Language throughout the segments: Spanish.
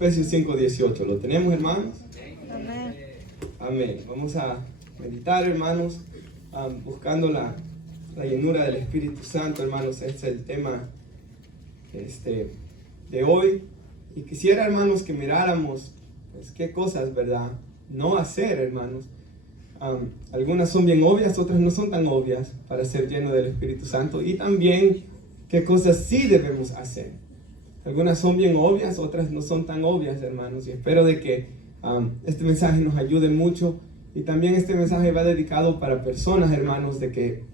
Efesios 5:18. ¿Lo tenemos, hermanos? Amén. Amén. Vamos a meditar, hermanos, buscando la llenura del Espíritu Santo, hermanos. Este es el tema de hoy. Y quisiera, hermanos, que miráramos pues, qué cosas, ¿verdad? No hacer, hermanos. Algunas son bien obvias, otras no son tan obvias para ser lleno del Espíritu Santo. Y también qué cosas sí debemos hacer. Algunas son bien obvias, otras no son tan obvias, hermanos. Y espero de que este mensaje nos ayude mucho. Y también este mensaje va dedicado para personas, hermanos, de que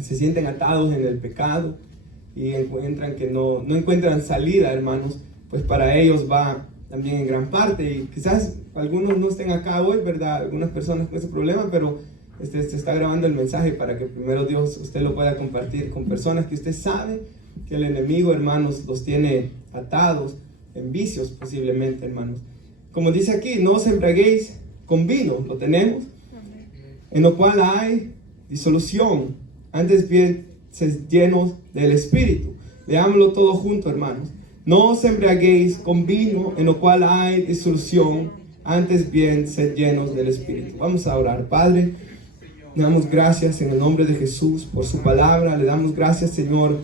se sienten atados en el pecado y encuentran que no encuentran salida, hermanos. Pues para ellos va también en gran parte. Y quizás algunos no estén acá hoy, ¿verdad? Algunas personas con ese problema, pero se está grabando el mensaje para que primero Dios usted lo pueda compartir con personas que usted sabe que el enemigo, hermanos, los tiene atados en vicios posiblemente, hermanos. Como dice aquí, no os embriaguéis con vino, lo tenemos, en lo cual hay disolución, antes bien sed llenos del Espíritu. Leámoslo todo junto, hermanos. No os embriaguéis con vino, en lo cual hay disolución, antes bien sed llenos del Espíritu. Vamos a orar. Padre, le damos gracias en el nombre de Jesús por su palabra. Le damos gracias, Señor,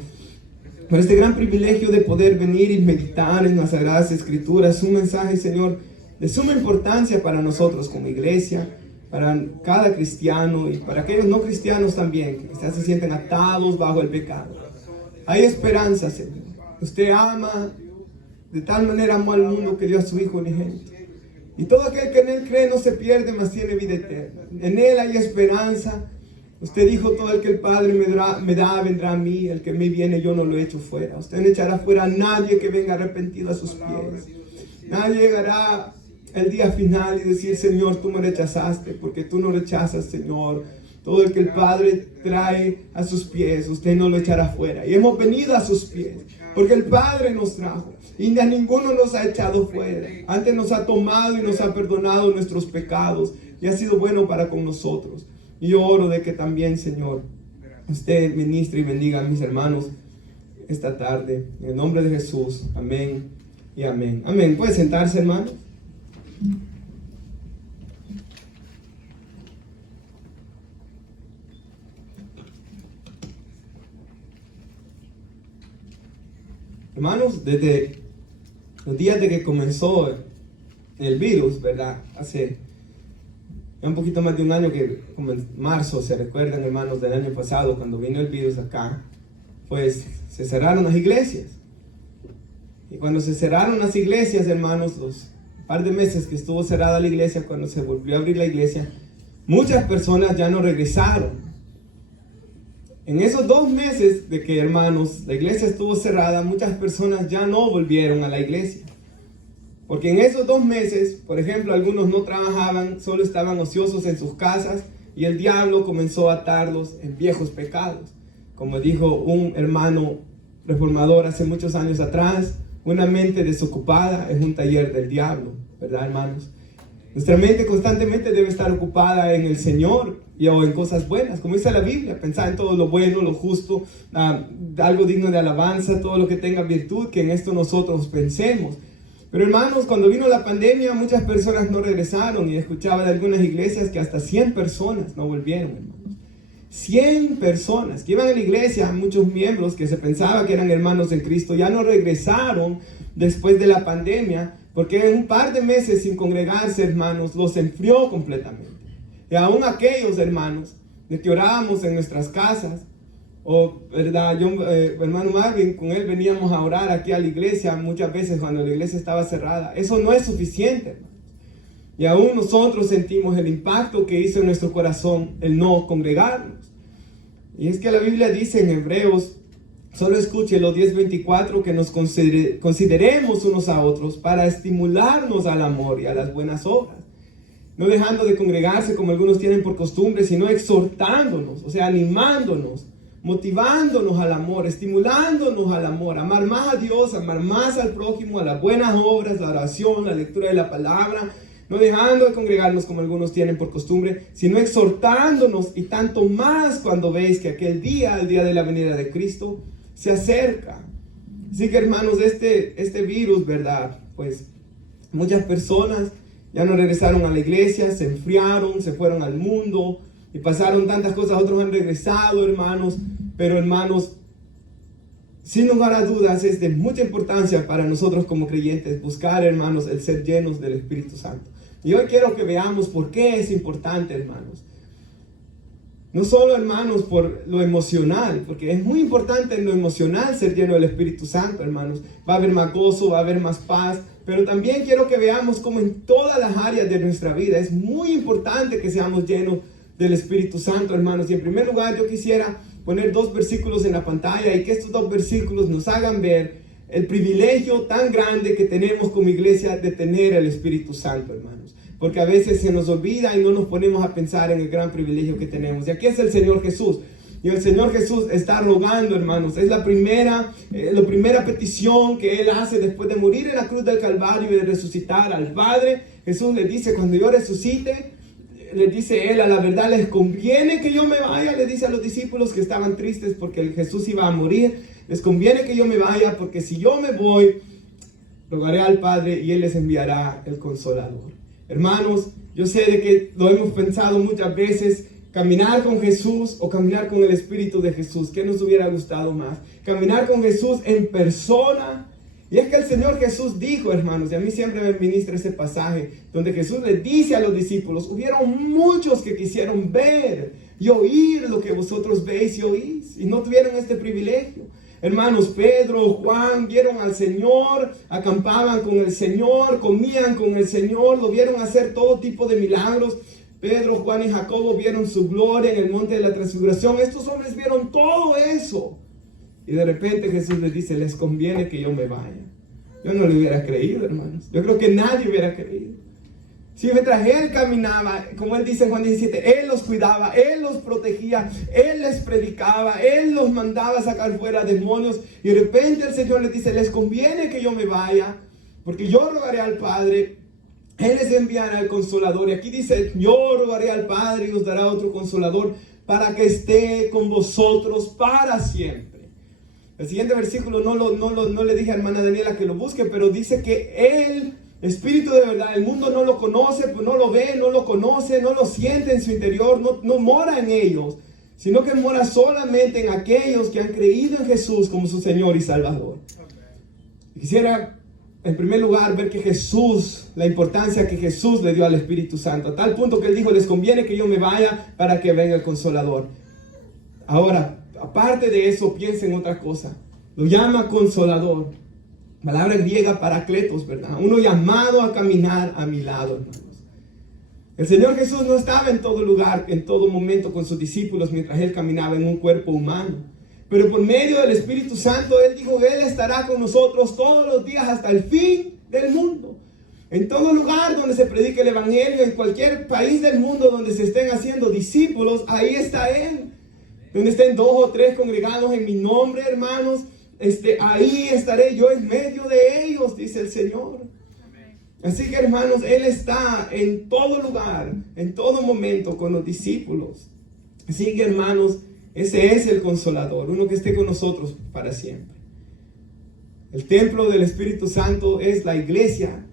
por este gran privilegio de poder venir y meditar en las Sagradas Escrituras. Un mensaje, Señor, de suma importancia para nosotros como iglesia, para cada cristiano y para aquellos no cristianos también, que quizás se sienten atados bajo el pecado. Hay esperanza, Señor. Usted ama, de tal manera amó al mundo que dio a su Hijo unigénito. Y todo aquel que en Él cree no se pierde, mas tiene vida eterna. En Él hay esperanza. Usted dijo, todo el que el Padre me da, vendrá a mí. El que a mí viene, yo no lo echo fuera. Usted no echará fuera a nadie que venga arrepentido a sus pies. Nadie llegará el día final y decir, Señor, tú me rechazaste, porque tú no rechazas, Señor. Todo el que el Padre trae a sus pies, usted no lo echará fuera. Y hemos venido a sus pies, porque el Padre nos trajo. Y a ninguno nos ha echado fuera. Antes nos ha tomado y nos ha perdonado nuestros pecados. Y ha sido bueno para con nosotros. Y yo oro de que también, Señor, usted ministre y bendiga a mis hermanos esta tarde. En el nombre de Jesús. Amén y amén. Amén. ¿Puede sentarse, hermano? Hermanos, desde los días de que comenzó el virus, ¿verdad? Hace un poquito más de un año, que como en marzo, se recuerdan, hermanos, del año pasado, cuando vino el virus acá, pues se cerraron las iglesias. Y cuando se cerraron las iglesias, hermanos, los par de meses que estuvo cerrada la iglesia, cuando se volvió a abrir la iglesia, muchas personas ya no regresaron. En esos 2 meses de que, hermanos, la iglesia estuvo cerrada, muchas personas ya no volvieron a la iglesia. Porque en esos 2 meses, por ejemplo, algunos no trabajaban, solo estaban ociosos en sus casas, y el diablo comenzó a atarlos en viejos pecados. Como dijo un hermano reformador hace muchos años atrás, una mente desocupada es un taller del diablo, ¿verdad, hermanos? Nuestra mente constantemente debe estar ocupada en el Señor o en cosas buenas, como dice la Biblia, pensar en todo lo bueno, lo justo, algo digno de alabanza, todo lo que tenga virtud, que en esto nosotros pensemos. Pero hermanos, cuando vino la pandemia, muchas personas no regresaron, y escuchaba de algunas iglesias que hasta 100 personas no volvieron, hermanos. 100 personas que iban a la iglesia, muchos miembros que se pensaba que eran hermanos en Cristo, ya no regresaron después de la pandemia, porque en un par de meses sin congregarse, hermanos, los enfrió completamente. Y aún aquellos, hermanos, de que orábamos en nuestras casas, ¿verdad? Yo, hermano Marvin, con él veníamos a orar aquí a la iglesia muchas veces cuando la iglesia estaba cerrada. Eso no es suficiente, hermanos. Y aún nosotros sentimos el impacto que hizo en nuestro corazón el no congregarnos. Y es que la Biblia dice en Hebreos, solo escúchelo, 10:24, que nos consideremos unos a otros para estimularnos al amor y a las buenas obras. No dejando de congregarse como algunos tienen por costumbre, sino exhortándonos, o sea, animándonos, motivándonos al amor, estimulándonos al amor, amar más a Dios, amar más al prójimo, a las buenas obras, la oración, la lectura de la palabra. No dejando de congregarnos como algunos tienen por costumbre, sino exhortándonos, y tanto más cuando veis que aquel día, el día de la venida de Cristo, se acerca. Así que, hermanos, este virus, ¿verdad? Pues Muchas personas ya no regresaron a la iglesia, se enfriaron, se fueron al mundo y pasaron tantas cosas. Otros han regresado, hermanos, pero hermanos, sin lugar a dudas es de mucha importancia para nosotros como creyentes buscar, hermanos, el ser llenos del Espíritu Santo. Y hoy quiero que veamos por qué es importante, hermanos. No solo, hermanos, por lo emocional, porque es muy importante en lo emocional ser lleno del Espíritu Santo, hermanos. Va a haber más gozo, va a haber más paz, pero también quiero que veamos cómo en todas las áreas de nuestra vida es muy importante que seamos llenos del Espíritu Santo, hermanos. Y en primer lugar yo quisiera poner 2 versículos en la pantalla y que estos 2 versículos nos hagan ver el privilegio tan grande que tenemos como iglesia de tener el Espíritu Santo, hermanos. Porque a veces se nos olvida y no nos ponemos a pensar en el gran privilegio que tenemos. Y aquí es el Señor Jesús. Y el Señor Jesús está rogando, hermanos. Es la primera petición que Él hace después de morir en la cruz del Calvario y de resucitar al Padre. Jesús le dice, cuando yo resucite, le dice Él, a la verdad les conviene que yo me vaya. Le dice a los discípulos que estaban tristes porque Jesús iba a morir. Les conviene que yo me vaya porque si yo me voy, rogaré al Padre y Él les enviará el Consolador. Hermanos, yo sé de que lo hemos pensado muchas veces, caminar con Jesús o caminar con el Espíritu de Jesús. ¿Qué nos hubiera gustado más? Caminar con Jesús en persona. Y es que el Señor Jesús dijo, hermanos, y a mí siempre me ministra ese pasaje, donde Jesús le dice a los discípulos, hubieron muchos que quisieron ver y oír lo que vosotros veis y oís, y no tuvieron este privilegio. Hermanos, Pedro, Juan vieron al Señor, acampaban con el Señor, comían con el Señor, lo vieron hacer todo tipo de milagros. Pedro, Juan y Jacobo vieron su gloria en el monte de la transfiguración. Estos hombres vieron todo eso. Y de repente Jesús les dice, les conviene que yo me vaya. Yo no le hubiera creído, hermanos. Yo creo que nadie hubiera creído. Si mientras Él caminaba, como Él dice en Juan 17, Él los cuidaba, Él los protegía, Él les predicaba, Él los mandaba a sacar fuera demonios. Y de repente el Señor les dice, les conviene que yo me vaya, porque yo rogaré al Padre, Él les enviará el Consolador. Y aquí dice, yo rogaré al Padre y os dará otro Consolador para que esté con vosotros para siempre. El siguiente versículo no le dije a hermana Daniela que lo busque, pero dice que el Espíritu de verdad, el mundo no lo conoce, pues no lo ve, no lo conoce, no lo siente en su interior, no mora en ellos, sino que mora solamente en aquellos que han creído en Jesús como su Señor y Salvador. Quisiera en primer lugar ver que Jesús, la importancia que Jesús le dio al Espíritu Santo, a tal punto que Él dijo, les conviene que yo me vaya para que venga el Consolador. Ahora, aparte de eso, piensa en otra cosa. Lo llama Consolador. Palabra griega parakletos, ¿verdad? Uno llamado a caminar a mi lado, hermanos. El Señor Jesús no estaba en todo lugar, en todo momento con sus discípulos mientras Él caminaba en un cuerpo humano. Pero por medio del Espíritu Santo, Él dijo que Él estará con nosotros todos los días hasta el fin del mundo. En todo lugar donde se predique el Evangelio, en cualquier país del mundo donde se estén haciendo discípulos, ahí está Él. Donde estén 2 o 3 congregados en mi nombre, hermanos, ahí estaré yo en medio de ellos, dice el Señor. Así que, hermanos, Él está en todo lugar, en todo momento con los discípulos. Así que, hermanos, ese es el Consolador, uno que esté con nosotros para siempre. El templo del Espíritu Santo es la iglesia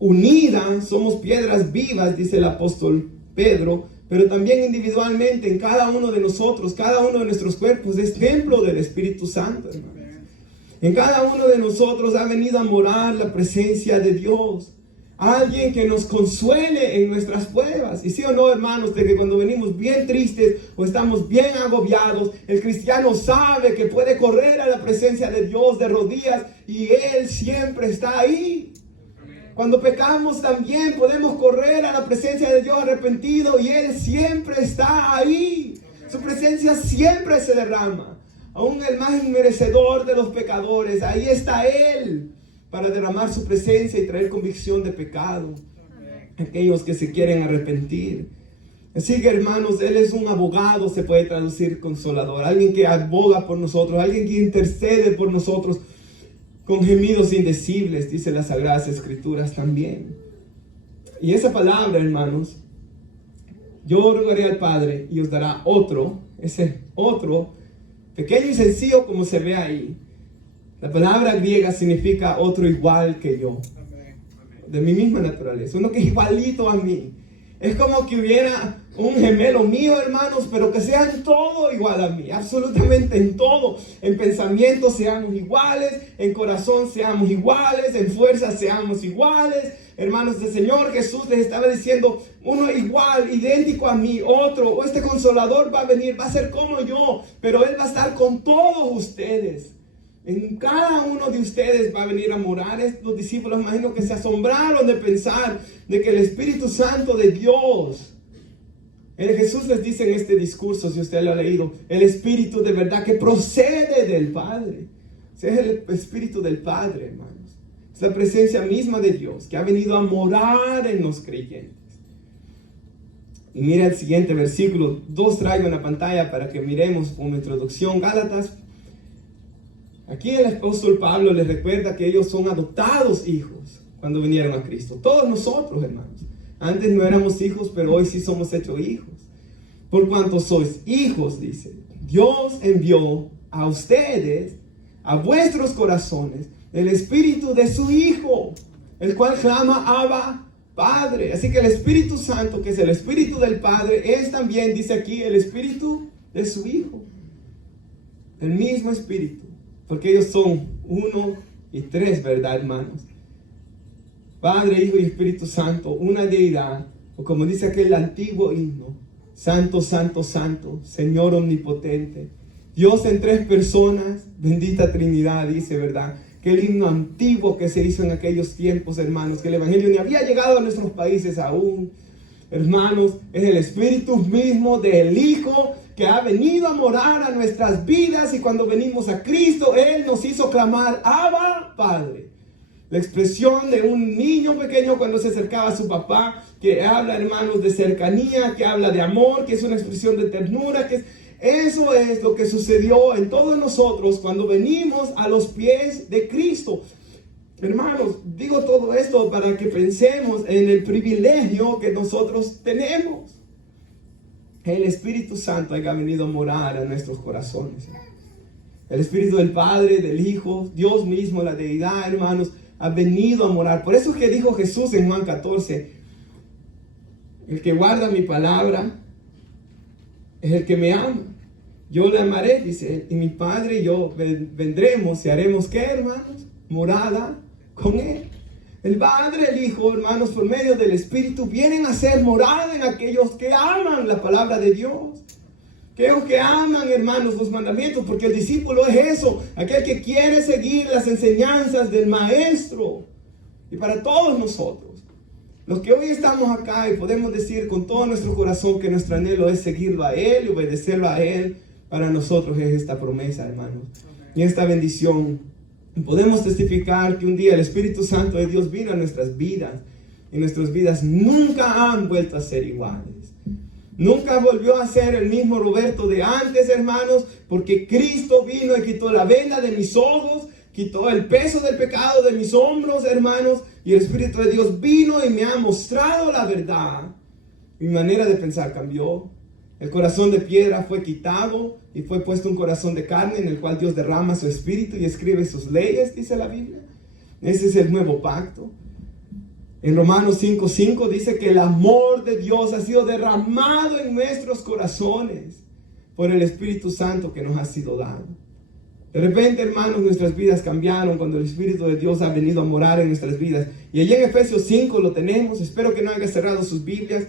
unida, somos piedras vivas, dice el apóstol Pedro, pero también individualmente en cada uno de nosotros, cada uno de nuestros cuerpos es templo del Espíritu Santo, hermanos. En cada uno de nosotros ha venido a morar la presencia de Dios. Alguien que nos consuele en nuestras pruebas. Y sí o no, hermanos, de que cuando venimos bien tristes o estamos bien agobiados, el cristiano sabe que puede correr a la presencia de Dios de rodillas y Él siempre está ahí. Cuando pecamos también podemos correr a la presencia de Dios arrepentido y Él siempre está ahí. Su presencia siempre se derrama. Aún el más inmerecedor de los pecadores, ahí está Él para derramar su presencia y traer convicción de pecado a aquellos que se quieren arrepentir. Así que, hermanos, Él es un abogado, se puede traducir consolador, alguien que aboga por nosotros, alguien que intercede por nosotros con gemidos indecibles, dice las Sagradas Escrituras también. Y esa palabra, hermanos, yo rogaré al Padre y os dará otro, ese otro, pequeño y sencillo como se ve ahí. La palabra griega significa otro igual que yo. de mi misma naturaleza, uno que es igualito a mí. Es como que hubiera un gemelo mío, hermanos, pero que sean todo igual a mí, absolutamente en todo. En pensamiento seamos iguales, en corazón seamos iguales, en fuerza seamos iguales. Hermanos, el Señor Jesús les estaba diciendo, uno igual, idéntico a mí, otro, o este consolador va a venir, va a ser como yo, pero Él va a estar con todos ustedes. En cada uno de ustedes va a venir a morar. Los discípulos, imagino que se asombraron de pensar de que el Espíritu Santo de Dios, Jesús les dice en este discurso, si usted lo ha leído, el Espíritu de verdad que procede del Padre. Ese es el Espíritu del Padre, hermanos. Es la presencia misma de Dios que ha venido a morar en los creyentes. Y mira el siguiente versículo, 2 traigo en la pantalla para que miremos como introducción, Gálatas. Aquí el apóstol Pablo les recuerda que ellos son adoptados hijos cuando vinieron a Cristo. Todos nosotros, hermanos. Antes no éramos hijos, pero hoy sí somos hechos hijos. Por cuanto sois hijos, dice, Dios envió a ustedes, a vuestros corazones, el Espíritu de su Hijo, el cual clama Abba, Padre. Así que el Espíritu Santo, que es el Espíritu del Padre, es también, dice aquí, el Espíritu de su Hijo. El mismo Espíritu. Porque ellos son 1 y 3, ¿verdad, hermanos? Padre, Hijo y Espíritu Santo, una deidad, o como dice aquel antiguo himno, Santo, Santo, Santo, Señor omnipotente, Dios en 3 personas, bendita Trinidad, dice, ¿verdad? Que el himno antiguo que se hizo en aquellos tiempos, hermanos, que el Evangelio ni había llegado a nuestros países aún. Hermanos, es el Espíritu mismo del Hijo que ha venido a morar a nuestras vidas, y cuando venimos a Cristo, Él nos hizo clamar, Abba, Padre. La expresión de un niño pequeño cuando se acercaba a su papá, que habla, hermanos, de cercanía, que habla de amor, que es una expresión de ternura, eso es lo que sucedió en todos nosotros cuando venimos a los pies de Cristo. Hermanos, digo todo esto para que pensemos en el privilegio que nosotros tenemos. El Espíritu Santo haya venido a morar a nuestros corazones. El Espíritu del Padre, del Hijo, Dios mismo, la deidad, hermanos, ha venido a morar. Por eso es que dijo Jesús en Juan 14, el que guarda mi palabra es el que me ama. Yo le amaré, dice, y mi Padre y yo vendremos y haremos, ¿qué, hermanos? Morada con Él. El Padre, el Hijo, hermanos, por medio del Espíritu, vienen a ser morada en aquellos que aman la palabra de Dios. Aquellos que aman, hermanos, los mandamientos, porque el discípulo es eso, aquel que quiere seguir las enseñanzas del Maestro. Y para todos nosotros, los que hoy estamos acá y podemos decir con todo nuestro corazón que nuestro anhelo es seguirlo a Él y obedecerlo a Él, para nosotros es esta promesa, hermanos, y esta bendición. Podemos testificar que un día el Espíritu Santo de Dios vino a nuestras vidas, y nuestras vidas nunca han vuelto a ser iguales. Nunca volvió a ser el mismo Roberto de antes, hermanos, porque Cristo vino y quitó la venda de mis ojos, quitó el peso del pecado de mis hombros, hermanos, y el Espíritu de Dios vino y me ha mostrado la verdad. Mi manera de pensar cambió. El corazón de piedra fue quitado y fue puesto un corazón de carne en el cual Dios derrama su Espíritu y escribe sus leyes, dice la Biblia. Ese es el nuevo pacto. En Romanos 5:5 dice que el amor de Dios ha sido derramado en nuestros corazones por el Espíritu Santo que nos ha sido dado. De repente, hermanos, nuestras vidas cambiaron cuando el Espíritu de Dios ha venido a morar en nuestras vidas. Y allí en Efesios 5 lo tenemos. Espero que no haya cerrado sus Biblias.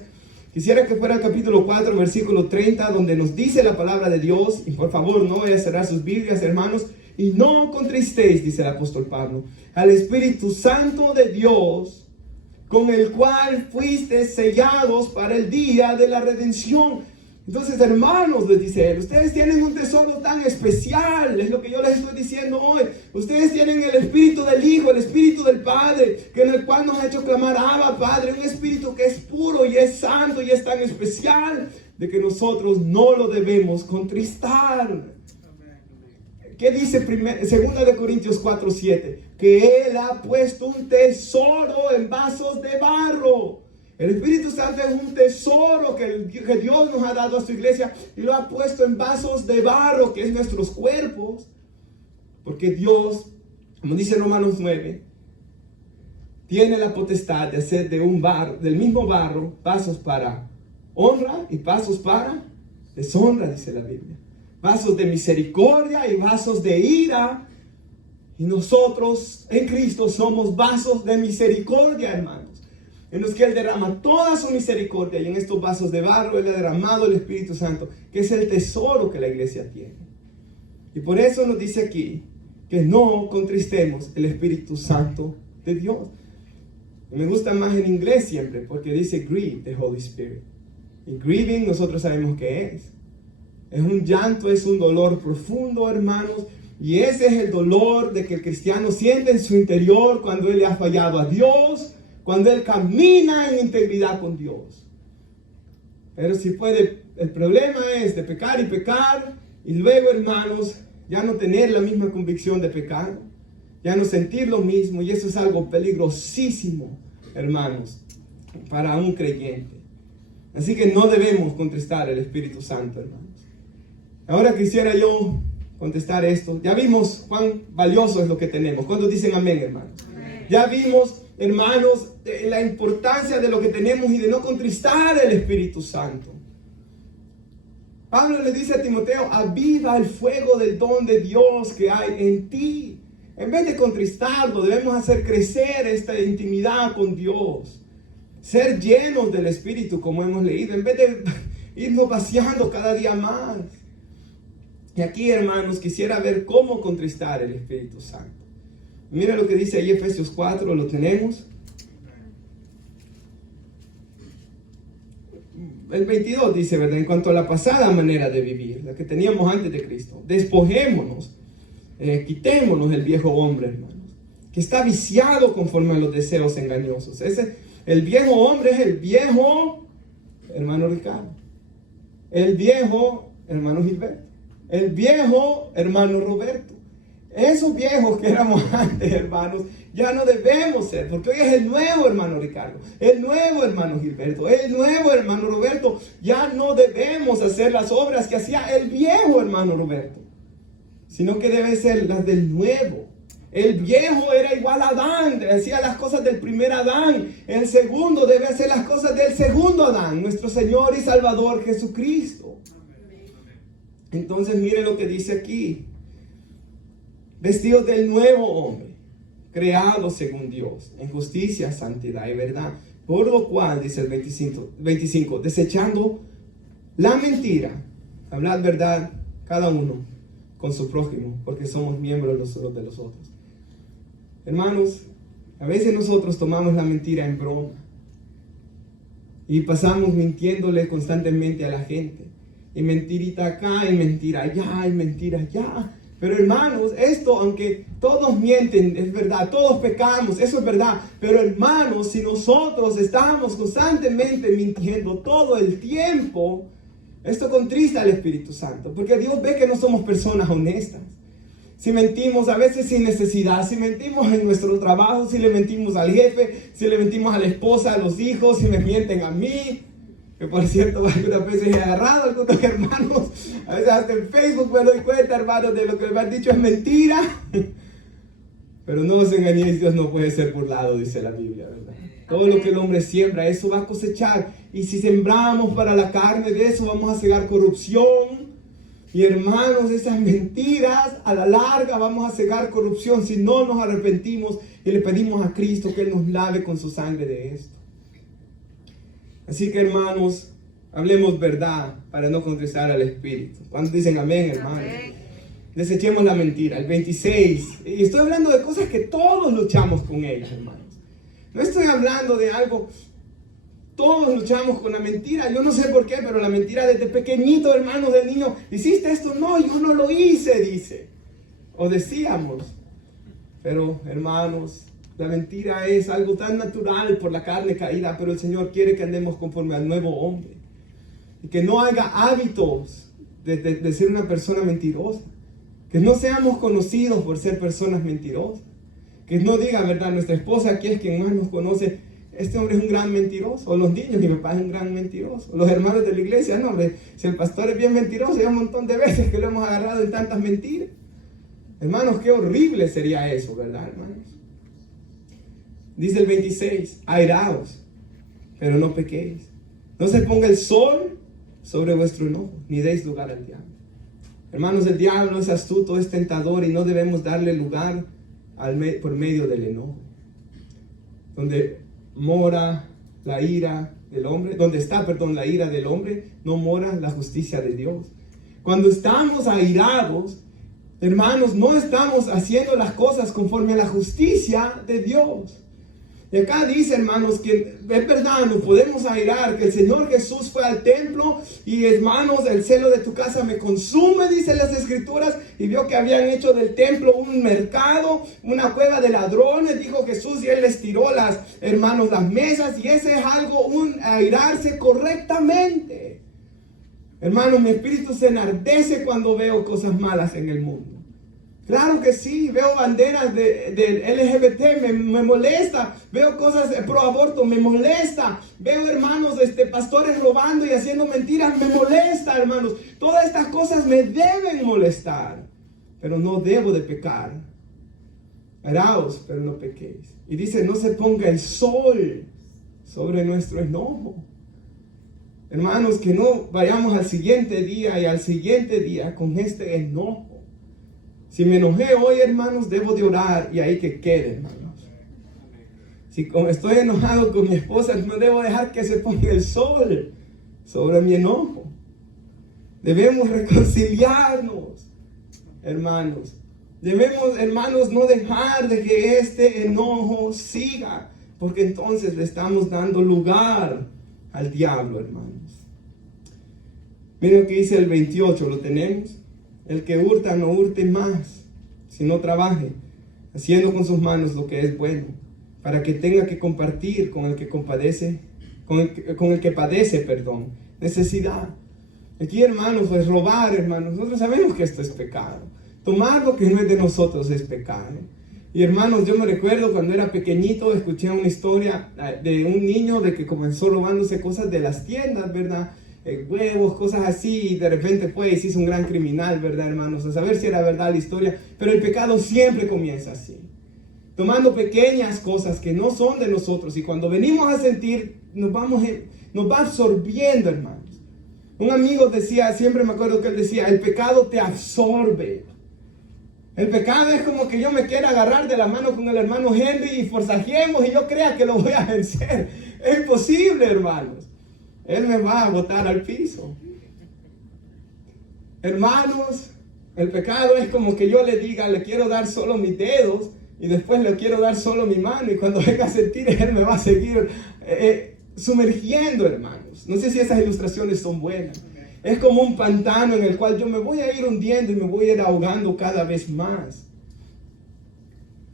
Quisiera que fuera el capítulo 4, versículo 30, donde nos dice la palabra de Dios. Y por favor, no vaya a cerrar sus Biblias, hermanos. Y no contristéis, dice el apóstol Pablo, al Espíritu Santo de Dios, con el cual fuiste sellados para el día de la redención. Entonces, hermanos, les dice él, ustedes tienen un tesoro tan especial, es lo que yo les estoy diciendo hoy. Ustedes tienen el Espíritu del Hijo, el Espíritu del Padre, que en el cual nos ha hecho clamar, Abba, Padre, un Espíritu que es puro y es santo y es tan especial, de que nosotros no lo debemos contristar. ¿Qué dice 2 de Corintios 4:7? Que Él ha puesto un tesoro en vasos de barro. El Espíritu Santo es un tesoro que Dios nos ha dado a su iglesia y lo ha puesto en vasos de barro, que es nuestros cuerpos. Porque Dios, como dice Romanos 9, tiene la potestad de hacer del mismo barro, vasos para honra y vasos para deshonra, dice la Biblia. Vasos de misericordia y vasos de ira. Y nosotros en Cristo somos vasos de misericordia, hermanos, en los que Él derrama toda su misericordia, y en estos vasos de barro Él ha derramado el Espíritu Santo, que es el tesoro que la iglesia tiene. Y por eso nos dice aquí que no contristemos el Espíritu Santo de Dios. Y me gusta más en inglés siempre, porque dice grieve the Holy Spirit. Y grieving nosotros sabemos qué es. Es un llanto, es un dolor profundo, hermanos. Y ese es el dolor de que el cristiano siente en su interior cuando él le ha fallado a Dios, cuando él camina en integridad con Dios. Pero si puede, el problema es de pecar y pecar, y luego, hermanos, ya no tener la misma convicción de pecado, ya no sentir lo mismo, y eso es algo peligrosísimo, hermanos, para un creyente. Así que no debemos contristar el Espíritu Santo, hermanos. Ahora quisiera yo contestar esto. Ya vimos cuán valioso es lo que tenemos. ¿Cuántos dicen amén, hermanos? Amén. Ya vimos, hermanos, la importancia de lo que tenemos y de no contristar el Espíritu Santo. Pablo le dice a Timoteo: aviva el fuego del don de Dios que hay en ti. En vez de contristarlo, debemos hacer crecer esta intimidad con Dios. Ser llenos del Espíritu, como hemos leído, en vez de irnos vaciando cada día más. Y aquí, hermanos, quisiera ver cómo contristar el Espíritu Santo. Mira lo que dice ahí Efesios 4, ¿lo tenemos? El 22 dice, ¿verdad? En cuanto a la pasada manera de vivir, la que teníamos antes de Cristo, despojémonos, quitémonos el viejo hombre, hermanos, que está viciado conforme a los deseos engañosos. El viejo hombre es el viejo hermano Ricardo, el viejo hermano Gilberto, el viejo hermano Roberto. Esos viejos que éramos antes, hermanos, ya no debemos ser, porque hoy es el nuevo hermano Ricardo, el nuevo hermano Gilberto, el nuevo hermano Roberto. Ya no debemos hacer las obras que hacía el viejo hermano Roberto, sino que debe ser las del nuevo. El viejo era igual a Adán, hacía las cosas del primer Adán. El segundo debe hacer las cosas del segundo Adán, nuestro Señor y Salvador Jesucristo. Entonces mire lo que dice aquí: vestidos del nuevo hombre, creado según Dios, en justicia, santidad y verdad. Por lo cual, dice el 25, desechando la mentira, hablad verdad cada uno con su prójimo, porque somos miembros los unos de los otros. Hermanos, a veces nosotros tomamos la mentira en broma y pasamos mintiéndole constantemente a la gente. Y mentirita acá, y mentira allá, y mentira allá. Pero hermanos, esto, aunque todos mienten, es verdad, todos pecamos, eso es verdad. Pero hermanos, si nosotros estamos constantemente mintiendo todo el tiempo, esto contrista al Espíritu Santo, porque Dios ve que no somos personas honestas. Si mentimos a veces sin necesidad, si mentimos en nuestro trabajo, si le mentimos al jefe, si le mentimos a la esposa, a los hijos, si me mienten a mí, que por cierto algunas veces he agarrado a algunos hermanos, a veces hasta en Facebook me doy cuenta, hermanos, de lo que me han dicho es mentira. Pero no os engañéis, Dios no puede ser burlado, dice la Biblia, ¿verdad? Todo lo que el hombre siembra, eso va a cosechar. Y si sembramos para la carne, de eso vamos a cegar corrupción. Y hermanos, esas mentiras a la larga vamos a cegar corrupción si no nos arrepentimos y le pedimos a Cristo que Él nos lave con su sangre de esto. Así que hermanos, hablemos verdad para no contristar al Espíritu. ¿Cuántos dicen amén, hermanos? Amén. Desechemos la mentira. El 26. Y estoy hablando de cosas que todos luchamos con ellas, hermanos. No estoy hablando de algo. Todos luchamos con la mentira. Yo no sé por qué, pero la mentira desde pequeñito, hermanos, del niño. ¿Hiciste esto? No, yo no lo hice, dice. O decíamos. Pero, hermanos, la mentira es algo tan natural por la carne caída, pero el Señor quiere que andemos conforme al nuevo hombre. Y que no haga hábitos de ser una persona mentirosa. Que no seamos conocidos por ser personas mentirosas. Que no diga, ¿verdad? Nuestra esposa aquí es quien más nos conoce. Este hombre es un gran mentiroso. O los niños, mi papá es un gran mentiroso. Los hermanos de la iglesia, no, hombre. Si el pastor es bien mentiroso, hay un montón de veces que lo hemos agarrado en tantas mentiras. Hermanos, qué horrible sería eso, ¿verdad, hermanos? Dice el 26, airaos, pero no pequéis. No se ponga el sol sobre vuestro enojo, ni deis lugar al diablo. Hermanos, el diablo es astuto, es tentador y no debemos darle lugar por medio del enojo. Donde mora la ira del hombre, donde está, la ira del hombre, no mora la justicia de Dios. Cuando estamos airados, hermanos, no estamos haciendo las cosas conforme a la justicia de Dios. Y acá dice, hermanos, que es verdad, nos podemos airar, que el Señor Jesús fue al templo y, hermanos, el celo de tu casa me consume, dicen las Escrituras, y vio que habían hecho del templo un mercado, una cueva de ladrones, dijo Jesús, y Él les tiró las mesas, y ese es algo, un airarse correctamente. Hermanos, mi espíritu se enardece cuando veo cosas malas en el mundo. Claro que sí, veo banderas del LGBT, me molesta, veo cosas pro aborto, me molesta, veo hermanos, pastores robando y haciendo mentiras, me molesta, hermanos. Todas estas cosas me deben molestar, pero no debo de pecar. Araos, pero no pequéis. Y dice, no se ponga el sol sobre nuestro enojo. Hermanos, que no vayamos al siguiente día y al siguiente día con este enojo. Si me enojé hoy, hermanos, debo de orar y ahí que quede, hermanos. Si estoy enojado con mi esposa, no debo dejar que se ponga el sol sobre mi enojo. Debemos reconciliarnos, hermanos. Debemos, hermanos, no dejar de que este enojo siga, porque entonces le estamos dando lugar al diablo, hermanos. Miren lo que dice el 28, ¿lo tenemos? El que hurta no hurte más, sino trabaje, haciendo con sus manos lo que es bueno, para que tenga que compartir con el que compadece, con el que padece, necesidad. Aquí, hermanos, pues robar, hermanos, nosotros sabemos que esto es pecado. Tomar lo que no es de nosotros es pecado. Y hermanos, yo me recuerdo cuando era pequeñito, escuché una historia de un niño de que comenzó robándose cosas de las tiendas, ¿verdad? Huevos, cosas así, y de repente fue y se hizo un gran criminal, ¿verdad, hermanos? A saber si era verdad la historia, pero el pecado siempre comienza así, tomando pequeñas cosas que no son de nosotros, y cuando venimos a sentir, nos va absorbiendo, hermanos. Un amigo decía, siempre me acuerdo que él decía, el pecado te absorbe. El pecado es como que yo me quiera agarrar de la mano con el hermano Henry y forzajeemos y yo crea que lo voy a vencer. Es imposible, hermanos. Él me va a botar al piso. Hermanos, el pecado es como que yo le diga, le quiero dar solo mis dedos y después le quiero dar solo mi mano, y cuando venga a sentir, él me va a seguir sumergiendo, hermanos. No sé si esas ilustraciones son buenas. Es como un pantano en el cual yo me voy a ir hundiendo y me voy a ir ahogando cada vez más.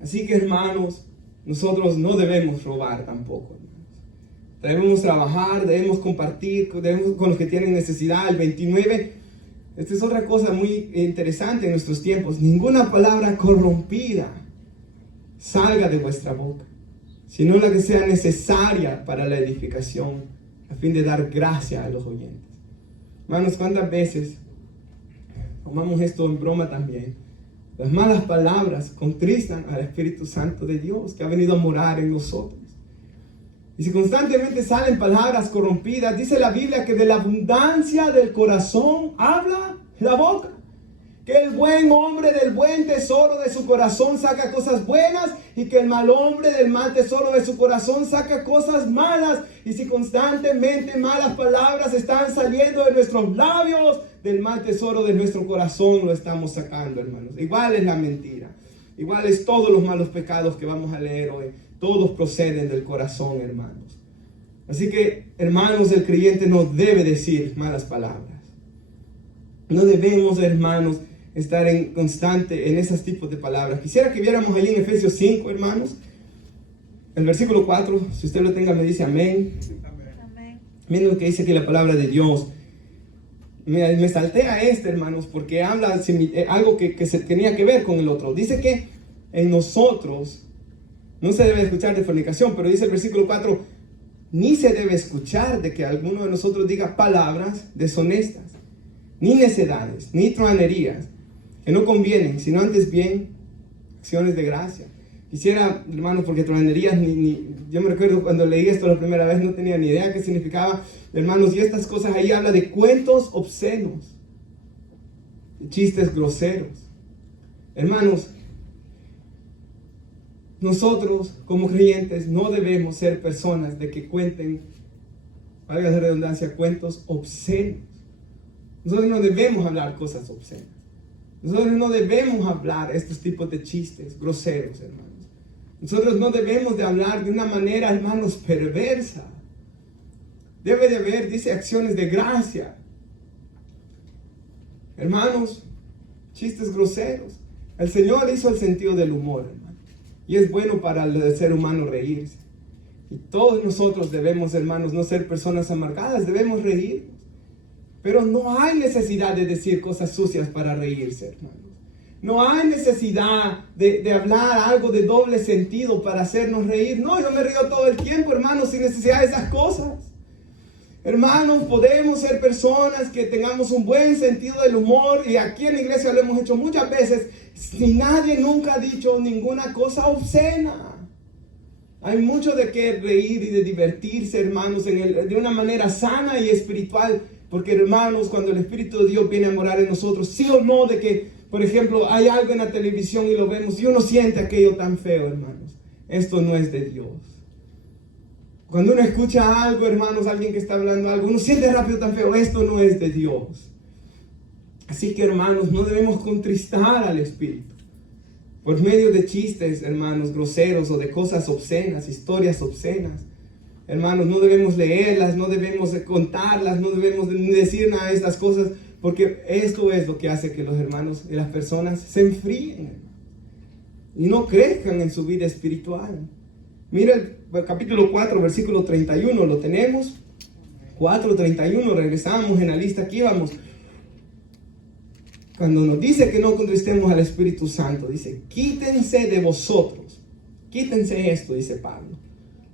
Así que, hermanos, nosotros no debemos robar tampoco. Debemos trabajar, debemos compartir con los que tienen necesidad. El 29, esta es otra cosa muy interesante en nuestros tiempos. Ninguna palabra corrompida salga de vuestra boca, sino la que sea necesaria para la edificación, a fin de dar gracia a los oyentes. Hermanos, ¿cuántas veces tomamos esto en broma también? Las malas palabras contristan al Espíritu Santo de Dios, que ha venido a morar en nosotros. Y si constantemente salen palabras corrompidas, dice la Biblia que de la abundancia del corazón habla la boca. Que el buen hombre del buen tesoro de su corazón saca cosas buenas, y que el mal hombre del mal tesoro de su corazón saca cosas malas. Y si constantemente malas palabras están saliendo de nuestros labios, del mal tesoro de nuestro corazón lo estamos sacando, hermanos. Igual es la mentira, igual es todos los malos pecados que vamos a leer hoy. Todos proceden del corazón, hermanos. Así que, hermanos, el creyente no debe decir malas palabras. No debemos, hermanos, estar constante en esos tipos de palabras. Quisiera que viéramos ahí en Efesios 5, hermanos. El versículo 4, si usted lo tenga, me dice amén. Amén. Miren lo que dice aquí la palabra de Dios. Me salté a hermanos, porque habla algo que se tenía que ver con el otro. Dice que en nosotros no se debe escuchar de fornicación, pero dice el versículo 4, ni se debe escuchar de que alguno de nosotros diga palabras deshonestas, ni necedades, ni truhanerías, que no convienen, sino antes bien acciones de gracia. Quisiera, hermanos, porque truhanerías, yo me recuerdo cuando leí esto la primera vez, no tenía ni idea qué significaba, hermanos, y estas cosas ahí habla de cuentos obscenos, chistes groseros. Hermanos, nosotros como creyentes no debemos ser personas de que cuenten, valga la redundancia, cuentos obscenos. Nosotros no debemos hablar cosas obscenas. Nosotros no debemos hablar estos tipos de chistes groseros, hermanos. Nosotros no debemos de hablar de una manera, hermanos, perversa. Debe de haber, dice, acciones de gracia. Hermanos, chistes groseros. El Señor hizo el sentido del humor, hermano. Y es bueno para el ser humano reírse. Y todos nosotros debemos, hermanos, no ser personas amargadas, debemos reírnos. Pero no hay necesidad de decir cosas sucias para reírse, hermanos. No hay necesidad de hablar algo de doble sentido para hacernos reír. No, yo me río todo el tiempo, hermanos, sin necesidad de esas cosas. Hermanos, podemos ser personas que tengamos un buen sentido del humor, y aquí en la iglesia lo hemos hecho muchas veces, si nadie nunca ha dicho ninguna cosa obscena. Hay mucho de qué reír y de divertirse, hermanos, de una manera sana y espiritual, porque, hermanos, cuando el Espíritu de Dios viene a morar en nosotros, sí o no, de que, por ejemplo, hay algo en la televisión y lo vemos y uno siente aquello tan feo, hermanos, esto no es de Dios. Cuando uno escucha algo, hermanos, alguien que está hablando algo, uno siente rápido tan feo, esto no es de Dios. Así que, hermanos, no debemos contristar al Espíritu por medio de chistes, hermanos, groseros, o de cosas obscenas, historias obscenas. Hermanos, no debemos leerlas, no debemos contarlas, no debemos decir nada de estas cosas, porque esto es lo que hace que los hermanos y las personas se enfríen y no crezcan en su vida espiritual. Mira el capítulo 4, versículo 31, lo tenemos. 4:31, regresamos en la lista, aquí vamos. Cuando nos dice que no contristemos al Espíritu Santo, dice, quítense de vosotros. Quítense esto, dice Pablo.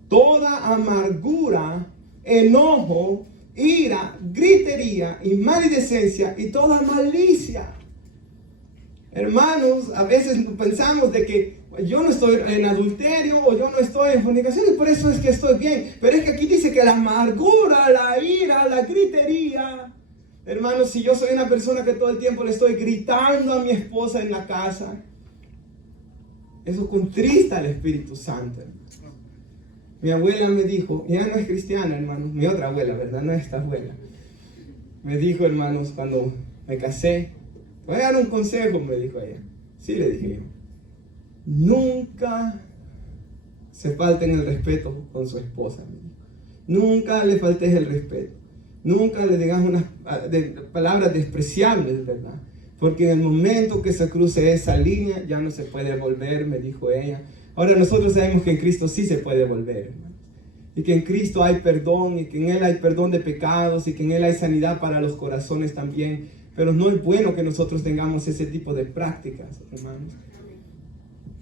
Toda amargura, enojo, ira, gritería y maledicencia y toda malicia. Hermanos, a veces pensamos de que yo no estoy en adulterio o yo no estoy en fornicación y por eso es que estoy bien. Pero es que aquí dice que la amargura, la ira, la gritería. Hermanos, si yo soy una persona que todo el tiempo le estoy gritando a mi esposa en la casa, eso contrista al Espíritu Santo. Mi abuela me dijo, ella no es cristiana, hermanos, mi otra abuela, ¿verdad? No es esta abuela. Me dijo, hermanos, cuando me casé, voy a dar un consejo, me dijo ella. Sí, le dije yo. Nunca se falten el respeto con su esposa. Nunca le faltes el respeto. Nunca le digas unas palabras despreciables, ¿verdad? Porque en el momento que se cruce esa línea, ya no se puede volver, me dijo ella. Ahora nosotros sabemos que en Cristo sí se puede volver, hermanos. Y que en Cristo hay perdón, y que en Él hay perdón de pecados, y que en Él hay sanidad para los corazones también. Pero no es bueno que nosotros tengamos ese tipo de prácticas, hermanos.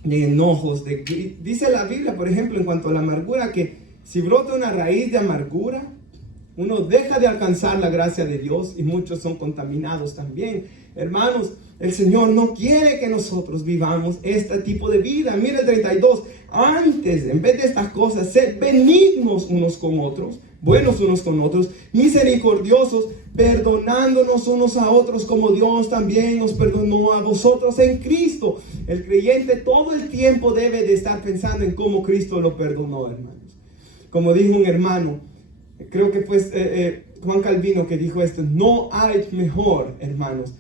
De enojos, dice la Biblia, por ejemplo, en cuanto a la amargura, que si brota una raíz de amargura, uno deja de alcanzar la gracia de Dios y muchos son contaminados también. Hermanos, el Señor no quiere que nosotros vivamos este tipo de vida. Mira el 32. Antes, en vez de estas cosas, sed benignos unos con otros, buenos unos con otros, misericordiosos, perdonándonos unos a otros como Dios también os perdonó a vosotros en Cristo. El creyente todo el tiempo debe de estar pensando en cómo Cristo lo perdonó, hermanos. Como dijo un hermano, creo que fue Juan Calvino que dijo esto: no hay mejor, hermanos,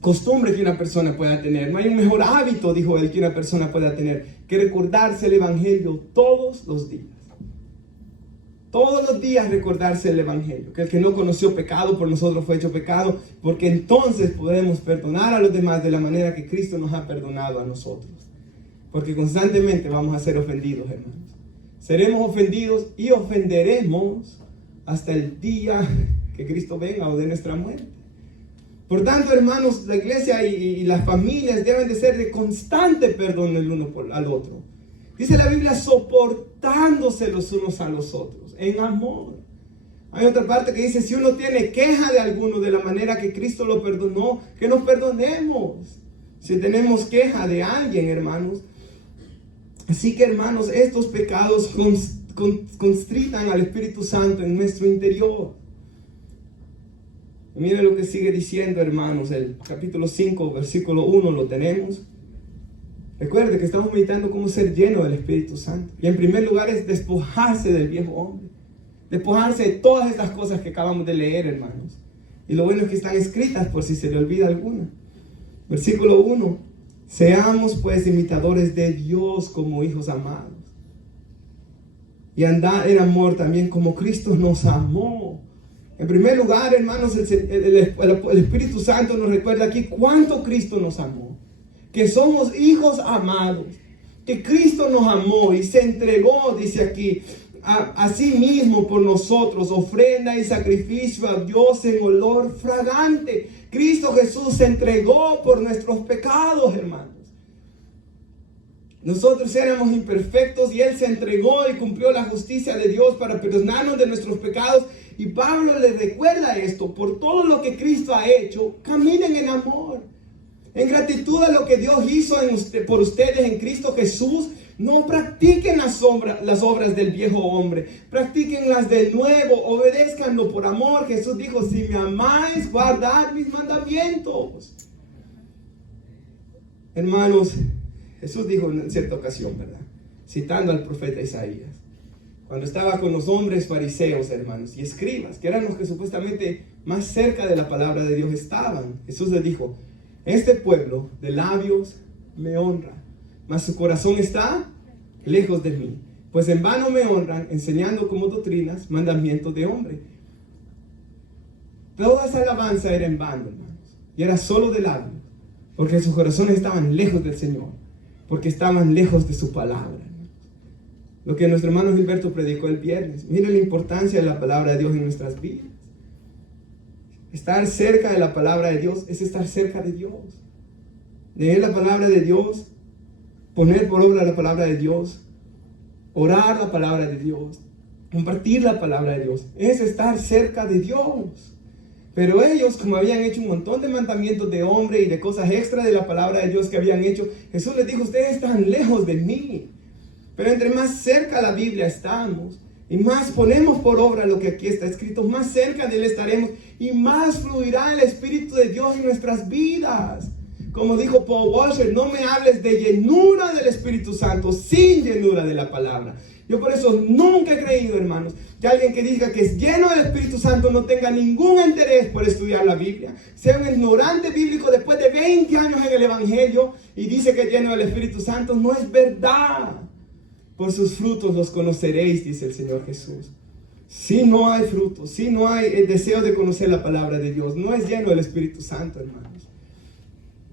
costumbre que una persona pueda tener, no hay un mejor hábito, dijo él, que una persona pueda tener, que recordarse el Evangelio todos los días. Todos los días recordarse el Evangelio, que el que no conoció pecado por nosotros fue hecho pecado, porque entonces podemos perdonar a los demás de la manera que Cristo nos ha perdonado a nosotros. Porque constantemente vamos a ser ofendidos, hermanos. Seremos ofendidos y ofenderemos hasta el día que Cristo venga o de nuestra muerte. Por tanto, hermanos, la iglesia y las familias deben de ser de constante perdón el uno al otro. Dice la Biblia, soportándose los unos a los otros, en amor. Hay otra parte que dice, si uno tiene queja de alguno de la manera que Cristo lo perdonó, que nos perdonemos. Si tenemos queja de alguien, hermanos, Así que, hermanos, estos pecados constritan al Espíritu Santo en nuestro interior. Y miren lo que sigue diciendo, hermanos, el capítulo 5, versículo 1 lo tenemos. Recuerde que estamos meditando cómo ser lleno del Espíritu Santo. Y en primer lugar es despojarse del viejo hombre. Despojarse de todas estas cosas que acabamos de leer, hermanos. Y lo bueno es que están escritas por si se le olvida alguna. Versículo 1. Seamos pues imitadores de Dios como hijos amados. Y andar en amor también como Cristo nos amó. En primer lugar, hermanos, el Espíritu Santo nos recuerda aquí cuánto Cristo nos amó. Que somos hijos amados. Que Cristo nos amó y se entregó, dice aquí, a sí mismo por nosotros, ofrenda y sacrificio a Dios en olor fragante. Cristo Jesús se entregó por nuestros pecados, hermanos. Nosotros éramos imperfectos y Él se entregó y cumplió la justicia de Dios para perdonarnos de nuestros pecados. Y Pablo le recuerda esto: por todo lo que Cristo ha hecho, caminen en amor, en gratitud a lo que Dios hizo por ustedes en Cristo Jesús. No practiquen las obras del viejo hombre, practíquenlas de nuevo, obedézcanlo por amor. Jesús dijo: si me amáis, guardad mis mandamientos. Hermanos, Jesús dijo en cierta ocasión, ¿verdad?, citando al profeta Isaías, cuando estaba con los hombres fariseos, hermanos, y escribas, que eran los que supuestamente más cerca de la palabra de Dios estaban. Jesús les dijo: este pueblo de labios me honra, mas su corazón está lejos de mí, pues en vano me honran, enseñando como doctrinas mandamientos de hombre. Toda esa alabanza era en vano, hermanos, y era solo de labios, porque sus corazones estaban lejos del Señor, porque estaban lejos de su palabra, hermanos. Lo que nuestro hermano Gilberto predicó el viernes. Miren la importancia de la palabra de Dios en nuestras vidas. Estar cerca de la palabra de Dios es estar cerca de Dios. Leer la palabra de Dios, poner por obra la palabra de Dios, orar la palabra de Dios, compartir la palabra de Dios, es estar cerca de Dios. Pero ellos, como habían hecho un montón de mandamientos de hombre y de cosas extra de la palabra de Dios que habían hecho, Jesús les dijo: ustedes están lejos de mí. Pero entre más cerca la Biblia estamos, y más ponemos por obra lo que aquí está escrito, más cerca de Él estaremos, y más fluirá el Espíritu de Dios en nuestras vidas. Como dijo Paul Washer: no me hables de llenura del Espíritu Santo sin llenura de la palabra. Yo por eso nunca he creído, hermanos, que alguien que diga que es lleno del Espíritu Santo no tenga ningún interés por estudiar la Biblia. Sea un ignorante bíblico después de 20 años en el Evangelio y dice que es lleno del Espíritu Santo. No es verdad. Por sus frutos los conoceréis, dice el Señor Jesús. Si no hay frutos, si no hay el deseo de conocer la palabra de Dios, no es lleno del Espíritu Santo, hermanos.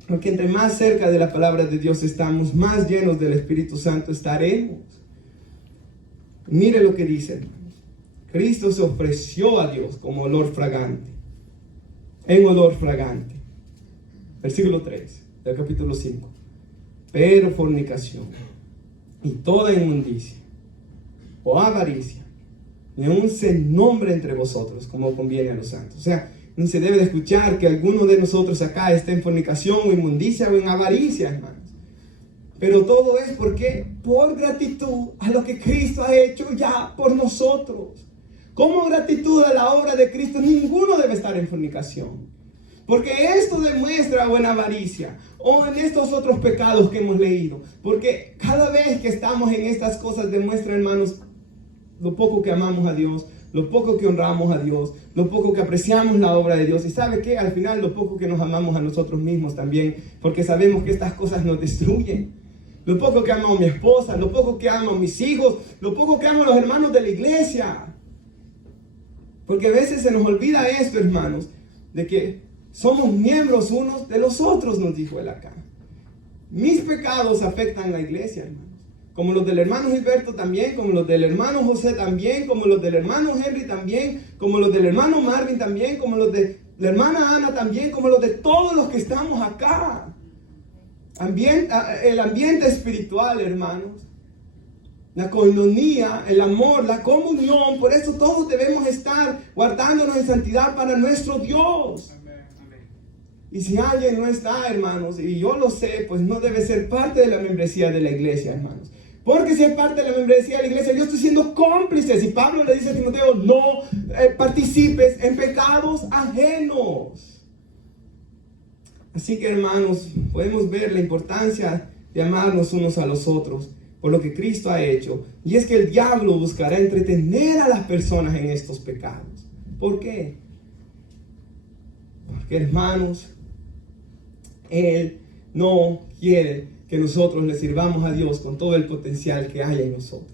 Porque entre más cerca de la palabra de Dios estamos, más llenos del Espíritu Santo estaremos. Mire lo que dice, hermanos. Cristo se ofreció a Dios como olor fragante, en olor fragante. Versículo 3 del capítulo 5. Pero fornicación y toda inmundicia o avaricia ni aun se nombre entre vosotros, como conviene a los santos. O sea, no se debe de escuchar que alguno de nosotros acá esté en fornicación o inmundicia o en avaricia, hermanos. Pero todo es porque por gratitud a lo que Cristo ha hecho ya por nosotros. Como gratitud a la obra de Cristo, ninguno debe estar en fornicación. Porque esto demuestra, o en avaricia, o en estos otros pecados que hemos leído. Porque cada vez que estamos en estas cosas demuestra, hermanos, lo poco que amamos a Dios, lo poco que honramos a Dios, lo poco que apreciamos la obra de Dios. Y ¿sabe qué? Al final lo poco que nos amamos a nosotros mismos también, porque sabemos que estas cosas nos destruyen. Lo poco que amo a mi esposa, lo poco que amo a mis hijos, lo poco que amo a los hermanos de la iglesia. Porque a veces se nos olvida esto, hermanos, de que somos miembros unos de los otros, nos dijo él acá. Mis pecados afectan a la iglesia, hermanos. Como los del hermano Gilberto también, como los del hermano José también, como los del hermano Henry también, como los del hermano Marvin también, como los de la hermana Ana también, como los de todos los que estamos acá. El ambiente espiritual, hermanos, la coinonía, el amor, la comunión. Por eso todos debemos estar guardándonos en santidad para nuestro Dios. Y si alguien no está, hermanos, y yo lo sé, pues no debe ser parte de la membresía de la iglesia, hermanos. Porque si es parte de la membresía de la iglesia, yo estoy siendo cómplice. Si Pablo le dice a Timoteo, no participes en pecados ajenos. Así que, hermanos, podemos ver la importancia de amarnos unos a los otros por lo que Cristo ha hecho. Y es que el diablo buscará entretener a las personas en estos pecados. ¿Por qué? Porque, hermanos, Él no quiere que nosotros le sirvamos a Dios con todo el potencial que hay en nosotros.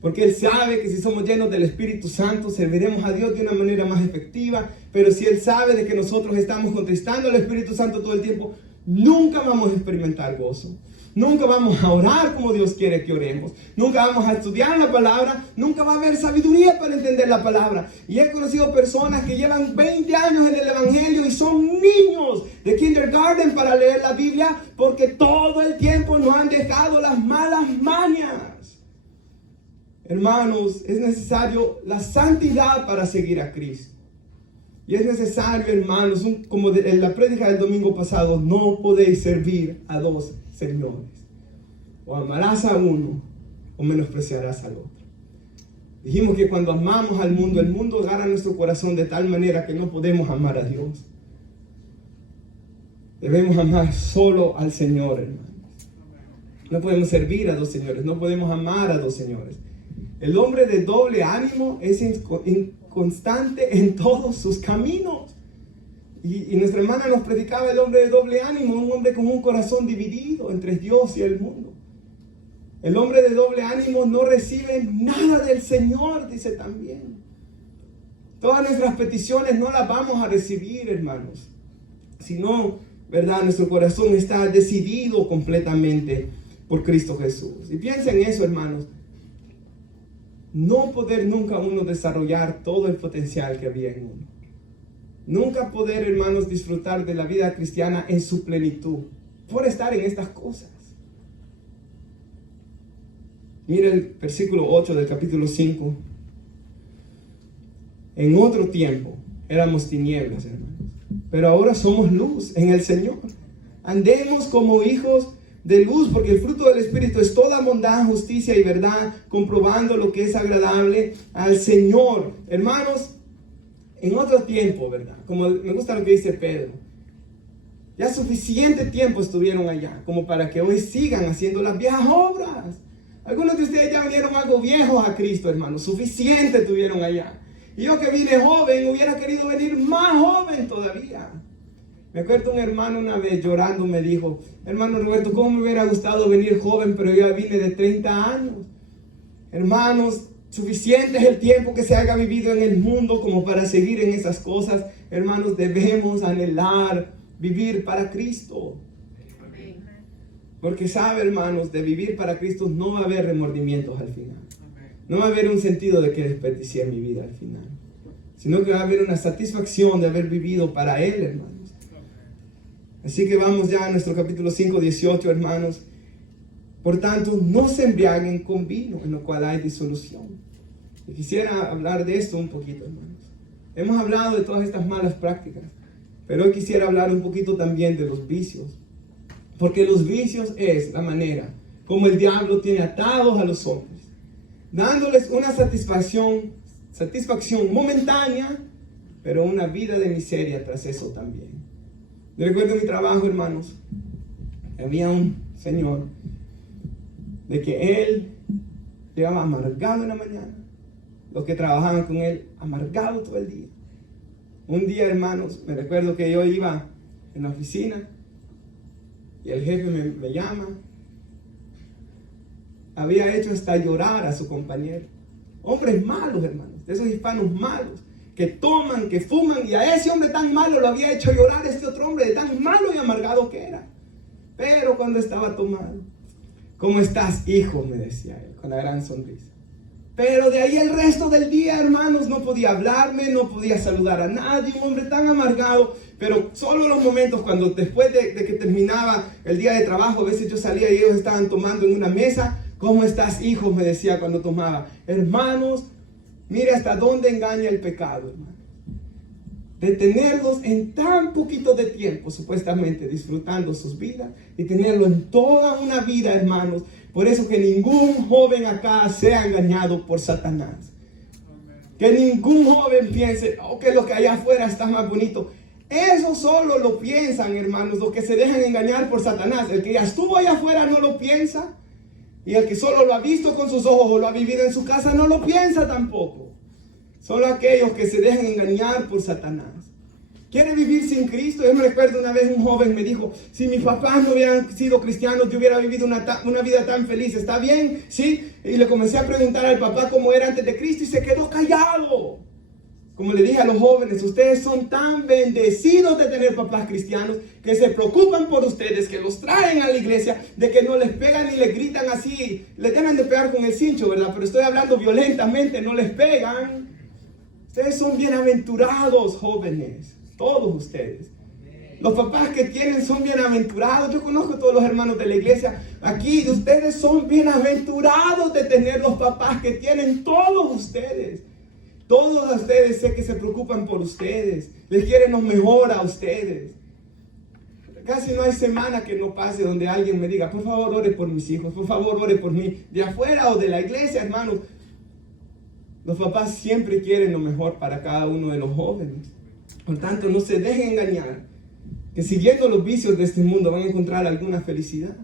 Porque Él sabe que si somos llenos del Espíritu Santo, serviremos a Dios de una manera más efectiva. Pero si Él sabe de que nosotros estamos contristando al Espíritu Santo todo el tiempo, nunca vamos a experimentar gozo. Nunca vamos a orar como Dios quiere que oremos. Nunca vamos a estudiar la palabra. Nunca va a haber sabiduría para entender la palabra. Y he conocido personas que llevan 20 años en el Evangelio y son niños de kindergarten para leer la Biblia, porque todo el tiempo nos han dejado las malas mañas. Hermanos, es necesario la santidad para seguir a Cristo. Y es necesario, hermanos, como en la prédica del domingo pasado, no podéis servir a dos señores. O amarás a uno o menospreciarás al otro. Dijimos que cuando amamos al mundo, el mundo agarra nuestro corazón de tal manera que no podemos amar a Dios. Debemos amar solo al Señor, hermanos. No podemos servir a dos señores, no podemos amar a dos señores. El hombre de doble ánimo es inconstante en todos sus caminos. Y nuestra hermana nos predicaba el hombre de doble ánimo, un hombre con un corazón dividido entre Dios y el mundo. El hombre de doble ánimo no recibe nada del Señor, dice también. Todas nuestras peticiones no las vamos a recibir, hermanos. Sino, ¿verdad? Nuestro corazón está decidido completamente por Cristo Jesús. Y piensen en eso, hermanos. No poder nunca uno desarrollar todo el potencial que había en uno. Nunca poder, hermanos, disfrutar de la vida cristiana en su plenitud por estar en estas cosas. Mira el versículo 8 del capítulo 5. En otro tiempo éramos tinieblas, hermanos, pero ahora somos luz en el Señor. Andemos como hijos de luz, porque el fruto del Espíritu es toda bondad, justicia y verdad, comprobando lo que es agradable al Señor. Hermanos, en otro tiempo, ¿verdad? Como me gusta lo que dice Pedro, ya suficiente tiempo estuvieron allá como para que hoy sigan haciendo las viejas obras. Algunos de ustedes ya vinieron algo viejos a Cristo, hermanos. Suficiente tuvieron allá. Y yo que vine joven, hubiera querido venir más joven todavía. Me acuerdo un hermano una vez llorando me dijo, hermano Roberto, ¿cómo me hubiera gustado venir joven, pero yo ya vine de 30 años? Hermanos, suficiente es el tiempo que se haya vivido en el mundo como para seguir en esas cosas. Hermanos, debemos anhelar vivir para Cristo. Porque sabe, hermanos, de vivir para Cristo no va a haber remordimientos al final. No va a haber un sentido de que desperdicié mi vida al final. Sino que va a haber una satisfacción de haber vivido para Él, hermanos. Así que vamos ya a nuestro capítulo 5, 18, hermanos. Por tanto, no se embriaguen con vino, en lo cual hay disolución. Y quisiera hablar de esto un poquito, hermanos. Hemos hablado de todas estas malas prácticas, pero hoy quisiera hablar un poquito también de los vicios. Porque los vicios es la manera como el diablo tiene atados a los hombres, dándoles una satisfacción momentánea, pero una vida de miseria tras eso también. Yo recuerdo mi trabajo, hermanos. Había un señor de que él llegaba amargado en la mañana. Los que trabajaban con él, amargado todo el día. Un día, hermanos, me recuerdo que yo iba en la oficina y el jefe me llama. Había hecho hasta llorar a su compañero. Hombres malos, hermanos, de esos hispanos malos, que toman, que fuman, y a ese hombre tan malo lo había hecho llorar este otro hombre de tan malo y amargado que era. Pero cuando estaba tomado, ¿cómo estás, hijo?, me decía él, con la gran sonrisa. Pero de ahí el resto del día, hermanos, no podía hablarme, no podía saludar a nadie, un hombre tan amargado. Pero solo los momentos cuando después de que terminaba el día de trabajo, a veces yo salía y ellos estaban tomando en una mesa. ¿Cómo estás, hijo?, me decía cuando tomaba. Hermanos, mire hasta dónde engaña el pecado, hermanos. De tenerlos en tan poquito de tiempo, supuestamente disfrutando sus vidas, y tenerlo en toda una vida, hermanos, Por eso que ningún joven acá sea engañado por Satanás. Que ningún joven piense, que lo que allá afuera está más bonito. Eso solo lo piensan, hermanos, los que se dejan engañar por Satanás. El que ya estuvo allá afuera no lo piensa. Y el que solo lo ha visto con sus ojos o lo ha vivido en su casa no lo piensa tampoco. Solo aquellos que se dejan engañar por Satanás. ¿Quiere vivir sin Cristo? Yo me recuerdo una vez un joven me dijo, si mis papás no hubieran sido cristianos, yo hubiera vivido una vida tan feliz. ¿Está bien? ¿Sí? Y le comencé a preguntar al papá cómo era antes de Cristo y se quedó callado. Como le dije a los jóvenes, ustedes son tan bendecidos de tener papás cristianos que se preocupan por ustedes, que los traen a la iglesia, de que no les pegan ni les gritan así. Les deben de pegar con el cincho, ¿verdad? Pero estoy hablando violentamente, no les pegan. Ustedes son bienaventurados, jóvenes. Todos ustedes. Los papás que tienen son bienaventurados. Yo conozco a todos los hermanos de la iglesia aquí. Ustedes son bienaventurados de tener los papás que tienen todos ustedes. Todos ustedes sé que se preocupan por ustedes. Les quieren lo mejor a ustedes. Casi no hay semana que no pase donde alguien me diga, por favor ore por mis hijos, por favor ore por mí. De afuera o de la iglesia, hermanos. Los papás siempre quieren lo mejor para cada uno de los jóvenes. Por tanto, no se dejen engañar, que siguiendo los vicios de este mundo van a encontrar alguna felicidad.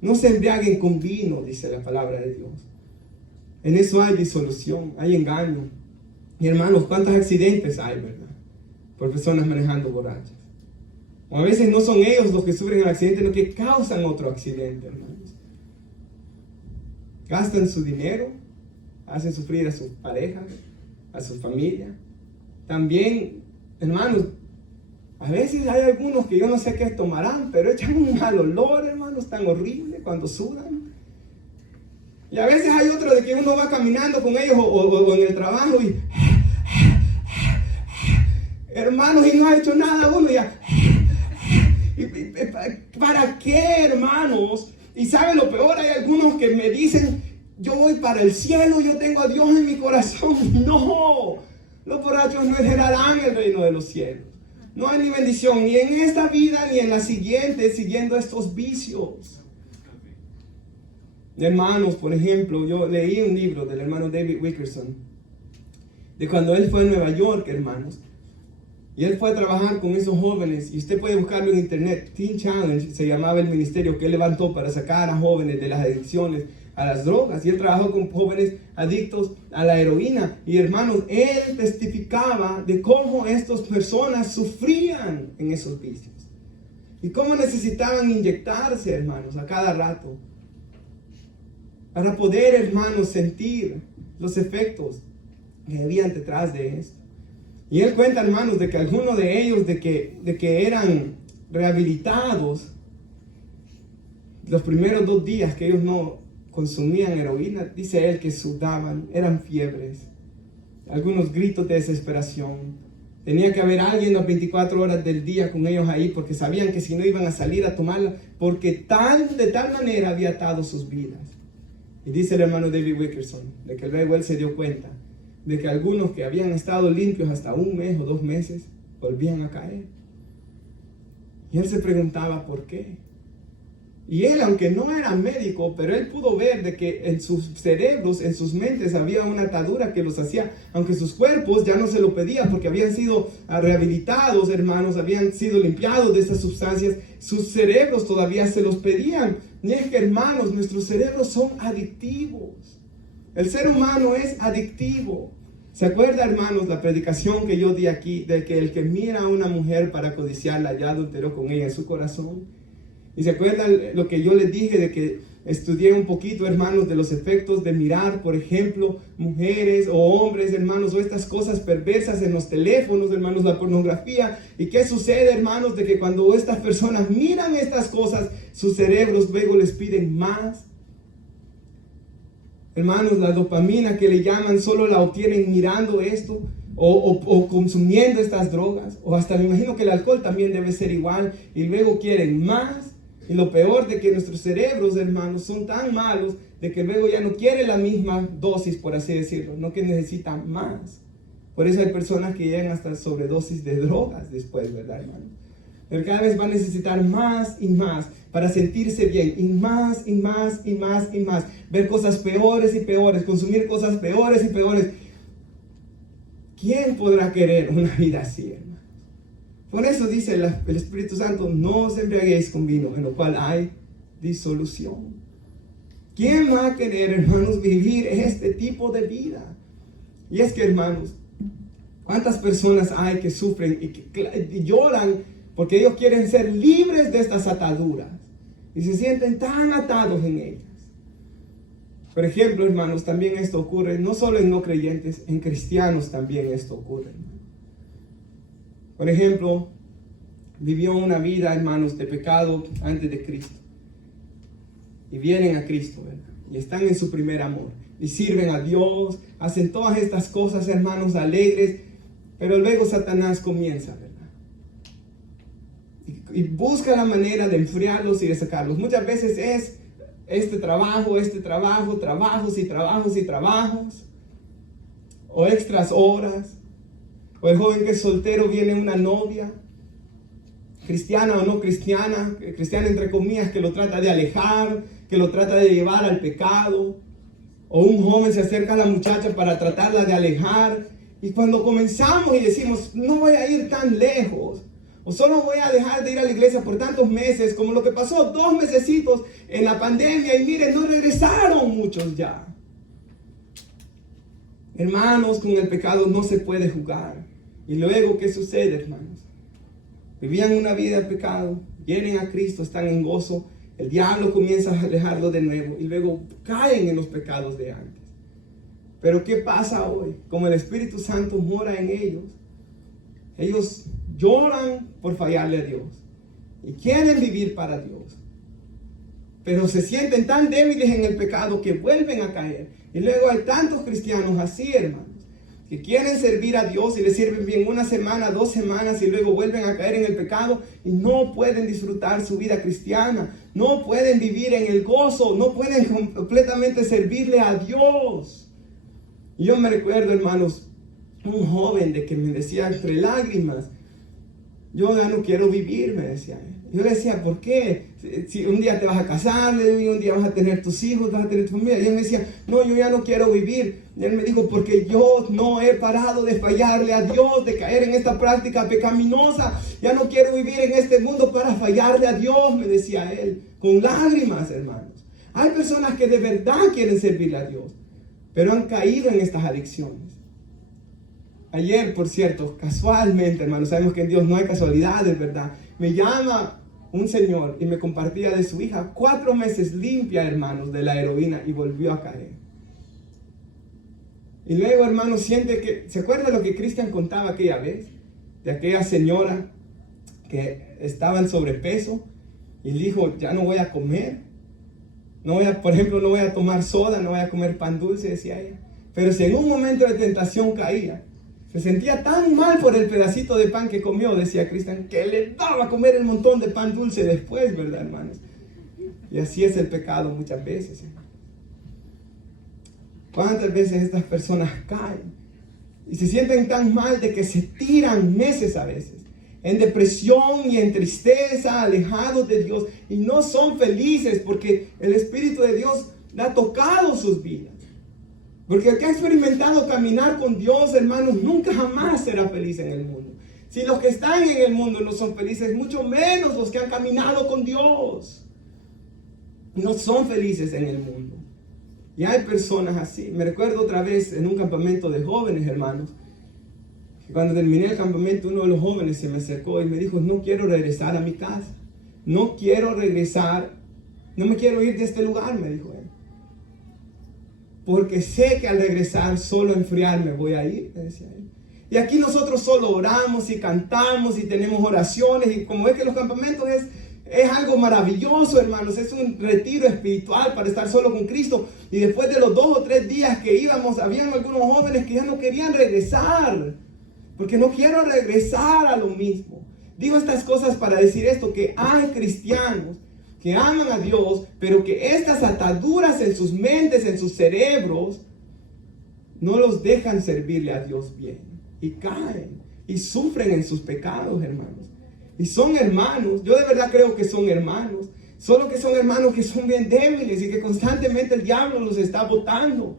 No se embriaguen con vino, dice la palabra de Dios. En eso hay disolución, hay engaño. Y hermanos, ¿cuántos accidentes hay, verdad? Por personas manejando borrachas. O a veces no son ellos los que sufren el accidente, sino que causan otro accidente, hermanos. Gastan su dinero, hacen sufrir a sus parejas, a su familia. También, hermanos, a veces hay algunos que yo no sé qué tomarán, pero echan un mal olor, hermanos, tan horrible cuando sudan. Y a veces hay otros de que uno va caminando con ellos o en el trabajo y hermanos, y no ha hecho nada uno ya. ¿Para qué, hermanos? Y saben lo peor, hay algunos que me dicen, yo voy para el cielo, yo tengo a Dios en mi corazón. No, los borrachos no heredarán el reino de los cielos. No hay ni bendición, ni en esta vida, ni en la siguiente, siguiendo estos vicios. Hermanos, por ejemplo, yo leí un libro del hermano David Wilkerson, de cuando él fue a Nueva York, hermanos. Y él fue a trabajar con esos jóvenes, y usted puede buscarlo en internet. Teen Challenge se llamaba el ministerio que él levantó para sacar a jóvenes de las adicciones a las drogas. Y él trabajó con jóvenes adictos a la heroína. Y hermanos, él testificaba de cómo estas personas sufrían en esos vicios. Y cómo necesitaban inyectarse, hermanos, a cada rato. Para poder, hermanos, sentir los efectos que habían detrás de esto. Y él cuenta, hermanos, de que algunos de ellos, de que eran rehabilitados, los primeros 2 días que ellos no consumían heroína, dice él que sudaban, eran fiebres, algunos gritos de desesperación. Tenía que haber alguien las 24 horas del día con ellos ahí, porque sabían que si no iban a salir a tomarla, porque de tal manera había atado sus vidas. Y dice el hermano David Wilkerson, de que luego él se dio cuenta de que algunos que habían estado limpios hasta 1 mes o 2 meses, volvían a caer. Y él se preguntaba por qué. Y él, aunque no era médico, pero él pudo ver de que en sus cerebros, en sus mentes, había una atadura que los hacía, aunque sus cuerpos ya no se lo pedían porque habían sido rehabilitados, hermanos, habían sido limpiados de esas sustancias, sus cerebros todavía se los pedían. Y es que, hermanos, nuestros cerebros son adictivos. El ser humano es adictivo. ¿Se acuerda, hermanos, la predicación que yo di aquí, de que el que mira a una mujer para codiciarla ya adulteró con ella en su corazón? Y se acuerdan lo que yo les dije de que estudié un poquito, hermanos, de los efectos de mirar, por ejemplo, mujeres o hombres, hermanos, o estas cosas perversas en los teléfonos, hermanos, la pornografía. ¿Y qué sucede, hermanos? De que cuando estas personas miran estas cosas, sus cerebros luego les piden más. Hermanos, la dopamina que le llaman, solo la obtienen mirando esto o consumiendo estas drogas. O hasta me imagino que el alcohol también debe ser igual. Y luego quieren más. Y lo peor de que nuestros cerebros, hermanos, son tan malos de que luego ya no quiere la misma dosis, por así decirlo, no que necesitan más. Por eso hay personas que llegan hasta sobredosis de drogas después, ¿verdad, hermano? pero cada vez va a necesitar más y más para sentirse bien, y más, y más, y más, y más. Ver cosas peores y peores, consumir cosas peores y peores. ¿Quién podrá querer una vida así, hermano? Por eso dice el Espíritu Santo, no os embriaguéis con vino, en lo cual hay disolución. ¿Quién va a querer, hermanos, vivir este tipo de vida? Y es que, hermanos, ¿cuántas personas hay que sufren y lloran porque ellos quieren ser libres de estas ataduras? Y se sienten tan atados en ellas. Por ejemplo, hermanos, también esto ocurre no solo en no creyentes, en cristianos también esto ocurre. Por ejemplo, vivió una vida, hermanos, de pecado antes de Cristo. Y vienen a Cristo, ¿verdad? Y están en su primer amor. Y sirven a Dios, hacen todas estas cosas, hermanos, alegres. Pero luego Satanás comienza, ¿verdad? Y busca la manera de enfriarlos y de sacarlos. Muchas veces es trabajos y trabajos y trabajos. O extras horas. O el joven que es soltero viene una novia, cristiana o no cristiana, cristiana entre comillas, que lo trata de alejar, que lo trata de llevar al pecado. O un joven se acerca a la muchacha para tratarla de alejar. Y cuando comenzamos y decimos, no voy a ir tan lejos, o solo voy a dejar de ir a la iglesia por tantos meses, como lo que pasó 2 mesecitos en la pandemia, y miren, no regresaron muchos ya. Hermanos, con el pecado no se puede jugar. Y luego, ¿qué sucede, hermanos? Vivían una vida de pecado, vienen a Cristo, están en gozo, el diablo comienza a alejarlo de nuevo, y luego caen en los pecados de antes. Pero ¿qué pasa hoy? Como el Espíritu Santo mora en ellos lloran por fallarle a Dios y quieren vivir para Dios, pero se sienten tan débiles en el pecado que vuelven a caer. Y luego hay tantos cristianos así, hermanos, que quieren servir a Dios y le sirven bien 1 semana, 2 semanas, y luego vuelven a caer en el pecado y no pueden disfrutar su vida cristiana, no pueden vivir en el gozo, no pueden completamente servirle a Dios. Y yo me recuerdo, hermanos, un joven de que me decía entre lágrimas, yo ya no quiero vivir, me decía. Yo le decía, ¿por qué? Si un día te vas a casar, un día vas a tener tus hijos, vas a tener tu familia. Y él me decía, no, yo ya no quiero vivir. Y él me dijo, porque yo no he parado de fallarle a Dios, de caer en esta práctica pecaminosa. Ya no quiero vivir en este mundo para fallarle a Dios, me decía él, con lágrimas, hermanos. Hay personas que de verdad quieren servirle a Dios, pero han caído en estas adicciones. Ayer, por cierto, casualmente, hermanos, sabemos que en Dios no hay casualidades, ¿verdad? Me llama un señor y me compartía de su hija, 4 meses limpia, hermanos, de la heroína, y volvió a caer. Y luego, hermanos, siente que, ¿se acuerda lo que Cristian contaba aquella vez? De aquella señora que estaba en sobrepeso y dijo, ya no voy a comer. Por ejemplo, no voy a tomar soda, no voy a comer pan dulce, decía ella. Pero si en un momento de tentación caía, se sentía tan mal por el pedacito de pan que comió, decía Cristian, que le daba a comer el montón de pan dulce después, ¿verdad, hermanos? Y así es el pecado muchas veces. ¿Cuántas veces estas personas caen y se sienten tan mal de que se tiran meses a veces en depresión y en tristeza, alejados de Dios, y no son felices porque el Espíritu de Dios ha tocado sus vidas? Porque el que ha experimentado caminar con Dios, hermanos, nunca jamás será feliz en el mundo. Si los que están en el mundo no son felices, mucho menos los que han caminado con Dios no son felices en el mundo. Y hay personas así. Me recuerdo otra vez en un campamento de jóvenes, hermanos, que cuando terminé el campamento, uno de los jóvenes se me acercó y me dijo, no quiero regresar a mi casa. No quiero regresar. No me quiero ir de este lugar, me dijo él. Porque sé que al regresar solo a enfriarme voy a ir, me decía él. Y aquí nosotros solo oramos y cantamos y tenemos oraciones. Y como es que los campamentos es algo maravilloso, hermanos. Es un retiro espiritual para estar solo con Cristo. Y después de los 2 o 3 días que íbamos, habían algunos jóvenes que ya no querían regresar. Porque no quiero regresar a lo mismo. Digo estas cosas para decir esto, que hay cristianos que aman a Dios, pero que estas ataduras en sus mentes, en sus cerebros, no los dejan servirle a Dios bien. Y caen y sufren en sus pecados, hermanos. Y son hermanos, yo de verdad creo que son hermanos, solo que son hermanos que son bien débiles y que constantemente el diablo los está botando.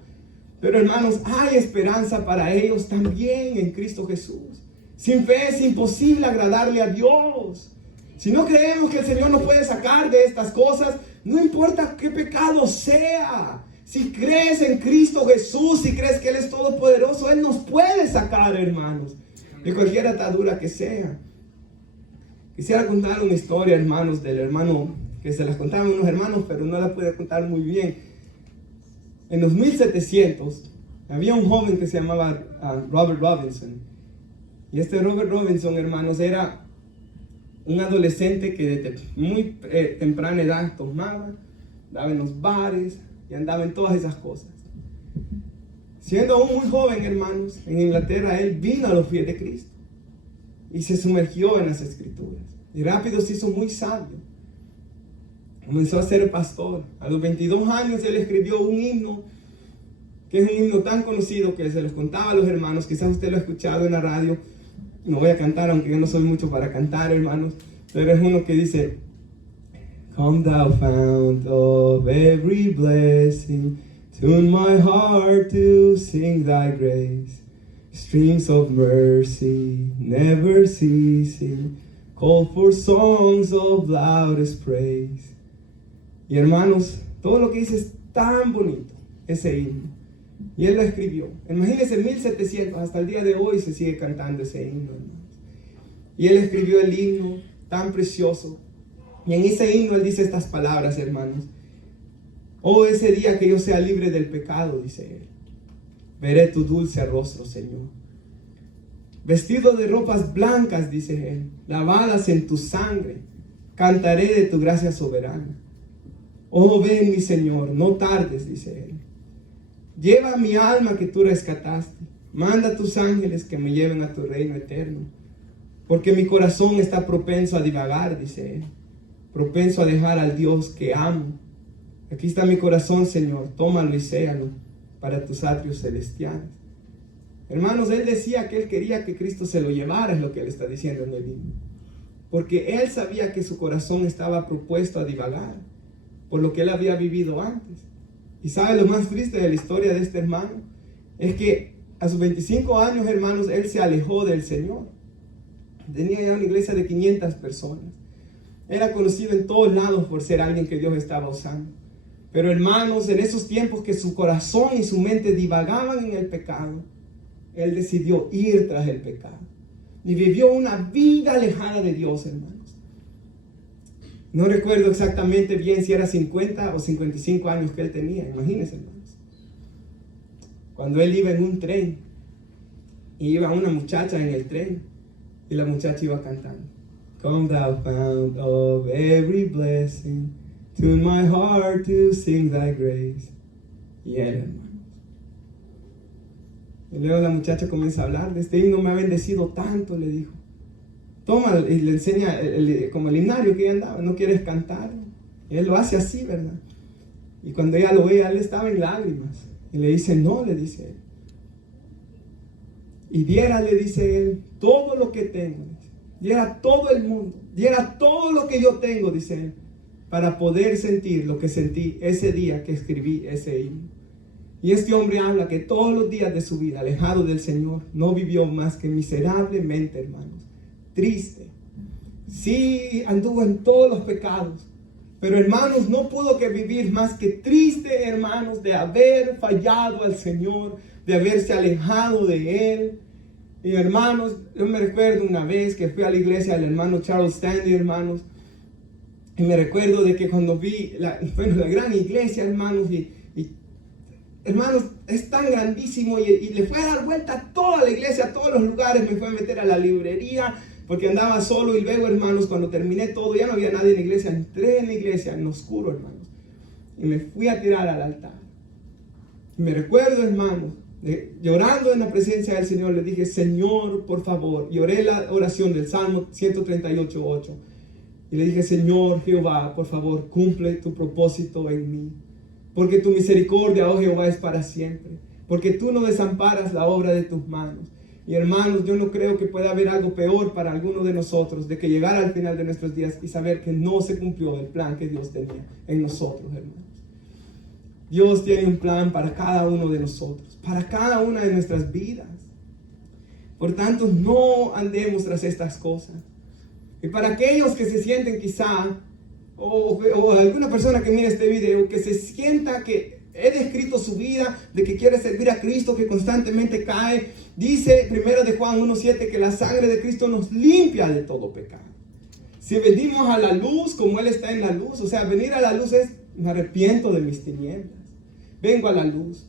Pero hermanos, hay esperanza para ellos también en Cristo Jesús. Sin fe es imposible agradarle a Dios. Si no creemos que el Señor nos puede sacar de estas cosas, no importa qué pecado sea. Si crees en Cristo Jesús, si crees que Él es todopoderoso, Él nos puede sacar, hermanos, de cualquier atadura que sea. Quisiera contar una historia, hermanos, del hermano, que se las contaban unos hermanos, pero no la pude contar muy bien. En los 1700, había un joven que se llamaba Robert Robinson. Y este Robert Robinson, hermanos, era un adolescente que desde muy temprana edad tomaba, andaba en los bares y andaba en todas esas cosas. Siendo aún muy joven, hermanos, en Inglaterra, él vino a los pies de Cristo y se sumergió en las Escrituras. Y rápido se hizo muy sabio. Comenzó a ser pastor. A los 22 años él escribió un himno, que es un himno tan conocido que se los contaba a los hermanos. Quizás usted lo ha escuchado en la radio. No voy a cantar, aunque yo no soy mucho para cantar, hermanos. Pero es uno que dice: Come thou fount of every blessing, tune my heart to sing thy grace. Streams of mercy, never ceasing, call for songs of loudest praise. Y hermanos, todo lo que dice es tan bonito, ese himno. Y él lo escribió. Imagínense, en 1700, hasta el día de hoy se sigue cantando ese himno, hermanos. Y él escribió el himno tan precioso. Y en ese himno él dice estas palabras, hermanos. Oh, ese día que yo sea libre del pecado, dice él. Veré tu dulce rostro, Señor. Vestido de ropas blancas, dice él, lavadas en tu sangre, cantaré de tu gracia soberana. Oh, ven, mi Señor, no tardes, dice él. Lleva mi alma que tú rescataste. Manda a tus ángeles que me lleven a tu reino eterno. Porque mi corazón está propenso a divagar, dice él. Propenso a dejar al Dios que amo. Aquí está mi corazón, Señor, tómalo y séalo para tus atrios celestiales. Hermanos, él decía que él quería que Cristo se lo llevara, es lo que él está diciendo en el himno. Porque él sabía que su corazón estaba propuesto a divagar por lo que él había vivido antes. Y sabe lo más triste de la historia de este hermano, es que a sus 25 años, hermanos, él se alejó del Señor. Tenía ya una iglesia de 500 personas. Era conocido en todos lados por ser alguien que Dios estaba usando. Pero hermanos, en esos tiempos que su corazón y su mente divagaban en el pecado, él decidió ir tras el pecado. Y vivió una vida alejada de Dios, hermanos. No recuerdo exactamente bien si era 50 o 55 años que él tenía. Imagínense, hermanos. Cuando él iba en un tren, y iba una muchacha en el tren, y la muchacha iba cantando: Come thou fount of every blessing, tune my heart to sing thy grace. Y él, hermanos. Y luego la muchacha comienza a hablar de este himno, me ha bendecido tanto, le dijo. Toma, y le enseña como el himnario que ella andaba. ¿No quieres cantar? Y él lo hace así, ¿verdad? Y cuando ella lo ve, él estaba en lágrimas. Y le dice: no, le dice él. Y diera, le dice él, todo lo que tengo. Diera todo el mundo. Diera todo lo que yo tengo, dice él, para poder sentir lo que sentí ese día que escribí ese himno. Y este hombre habla que todos los días de su vida, alejado del Señor, no vivió más que miserablemente, hermanos. Triste. Sí, anduvo en todos los pecados. Pero hermanos, no pudo que vivir más que triste, hermanos, de haber fallado al Señor, de haberse alejado de Él. Y hermanos, yo me recuerdo una vez que fui a la iglesia del hermano Charles Stanley, hermanos. Y me recuerdo de que cuando vi la gran iglesia, hermanos, hermanos, es tan grandísimo y le fue a dar vuelta a toda la iglesia, a todos los lugares. Me fue a meter a la librería porque andaba solo, y luego, hermanos, cuando terminé todo, ya no había nadie en la iglesia. Entré en la iglesia en oscuro, hermanos, y me fui a tirar al altar. Y me recuerdo, hermanos, llorando en la presencia del Señor, le dije: Señor, por favor. Y oré la oración del Salmo 138:8. Y le dije: Señor Jehová, por favor, cumple tu propósito en mí. Porque tu misericordia, oh Jehová, es para siempre. Porque tú no desamparas la obra de tus manos. Y hermanos, yo no creo que pueda haber algo peor para alguno de nosotros de que llegar al final de nuestros días y saber que no se cumplió el plan que Dios tenía en nosotros, hermanos. Dios tiene un plan para cada uno de nosotros, para cada una de nuestras vidas. Por tanto, no andemos tras estas cosas. Y para aquellos que se sienten quizá, o alguna persona que mire este video, que se sienta que he descrito su vida, de que quiere servir a Cristo, que constantemente cae, dice 1 de Juan 1:7 que la sangre de Cristo nos limpia de todo pecado. Si venimos a la luz como Él está en la luz, o sea, venir a la luz es, me arrepiento de mis tinieblas, vengo a la luz.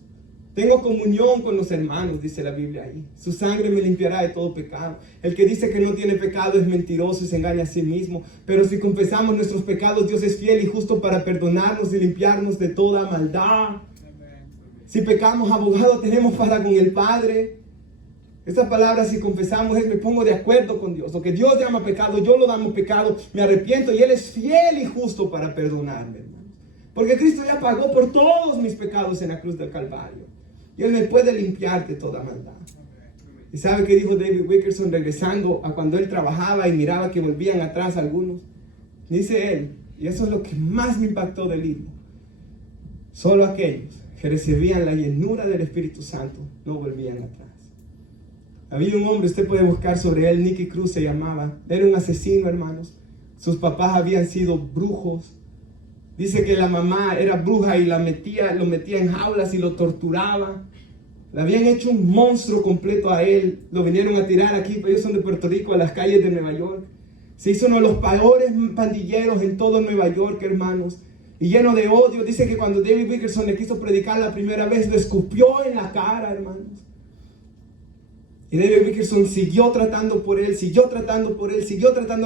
Tengo comunión con los hermanos, dice la Biblia ahí. Su sangre me limpiará de todo pecado. El que dice que no tiene pecado es mentiroso y se engaña a sí mismo. Pero si confesamos nuestros pecados, Dios es fiel y justo para perdonarnos y limpiarnos de toda maldad. Si pecamos, abogado tenemos para con el Padre. Esta palabra, si confesamos, es me pongo de acuerdo con Dios. Lo que Dios llama pecado, yo lo llamo pecado. Me arrepiento y Él es fiel y justo para perdonarme, hermanos. Porque Cristo ya pagó por todos mis pecados en la cruz del Calvario. Y Él me puede limpiar de toda maldad. ¿Y sabe qué dijo David Wilkerson regresando a cuando él trabajaba y miraba que volvían atrás algunos? Dice él, y eso es lo que más me impactó del libro: solo aquellos que recibían la llenura del Espíritu Santo no volvían atrás. Había un hombre, usted puede buscar sobre él, Nicky Cruz se llamaba. Era un asesino, hermanos. Sus papás habían sido brujos. Dice que la mamá era bruja y lo metía en jaulas y lo torturaba. Le habían hecho un monstruo completo a él. Lo vinieron a tirar aquí, pero ellos son de Puerto Rico, a las calles de Nueva York. Se hizo uno de los peores pandilleros en todo Nueva York, hermanos. Y lleno de odio. Dice que cuando David Wilkerson le quiso predicar la primera vez, lo escupió en la cara, hermanos. Y David Wilkerson siguió tratando por él, siguió tratando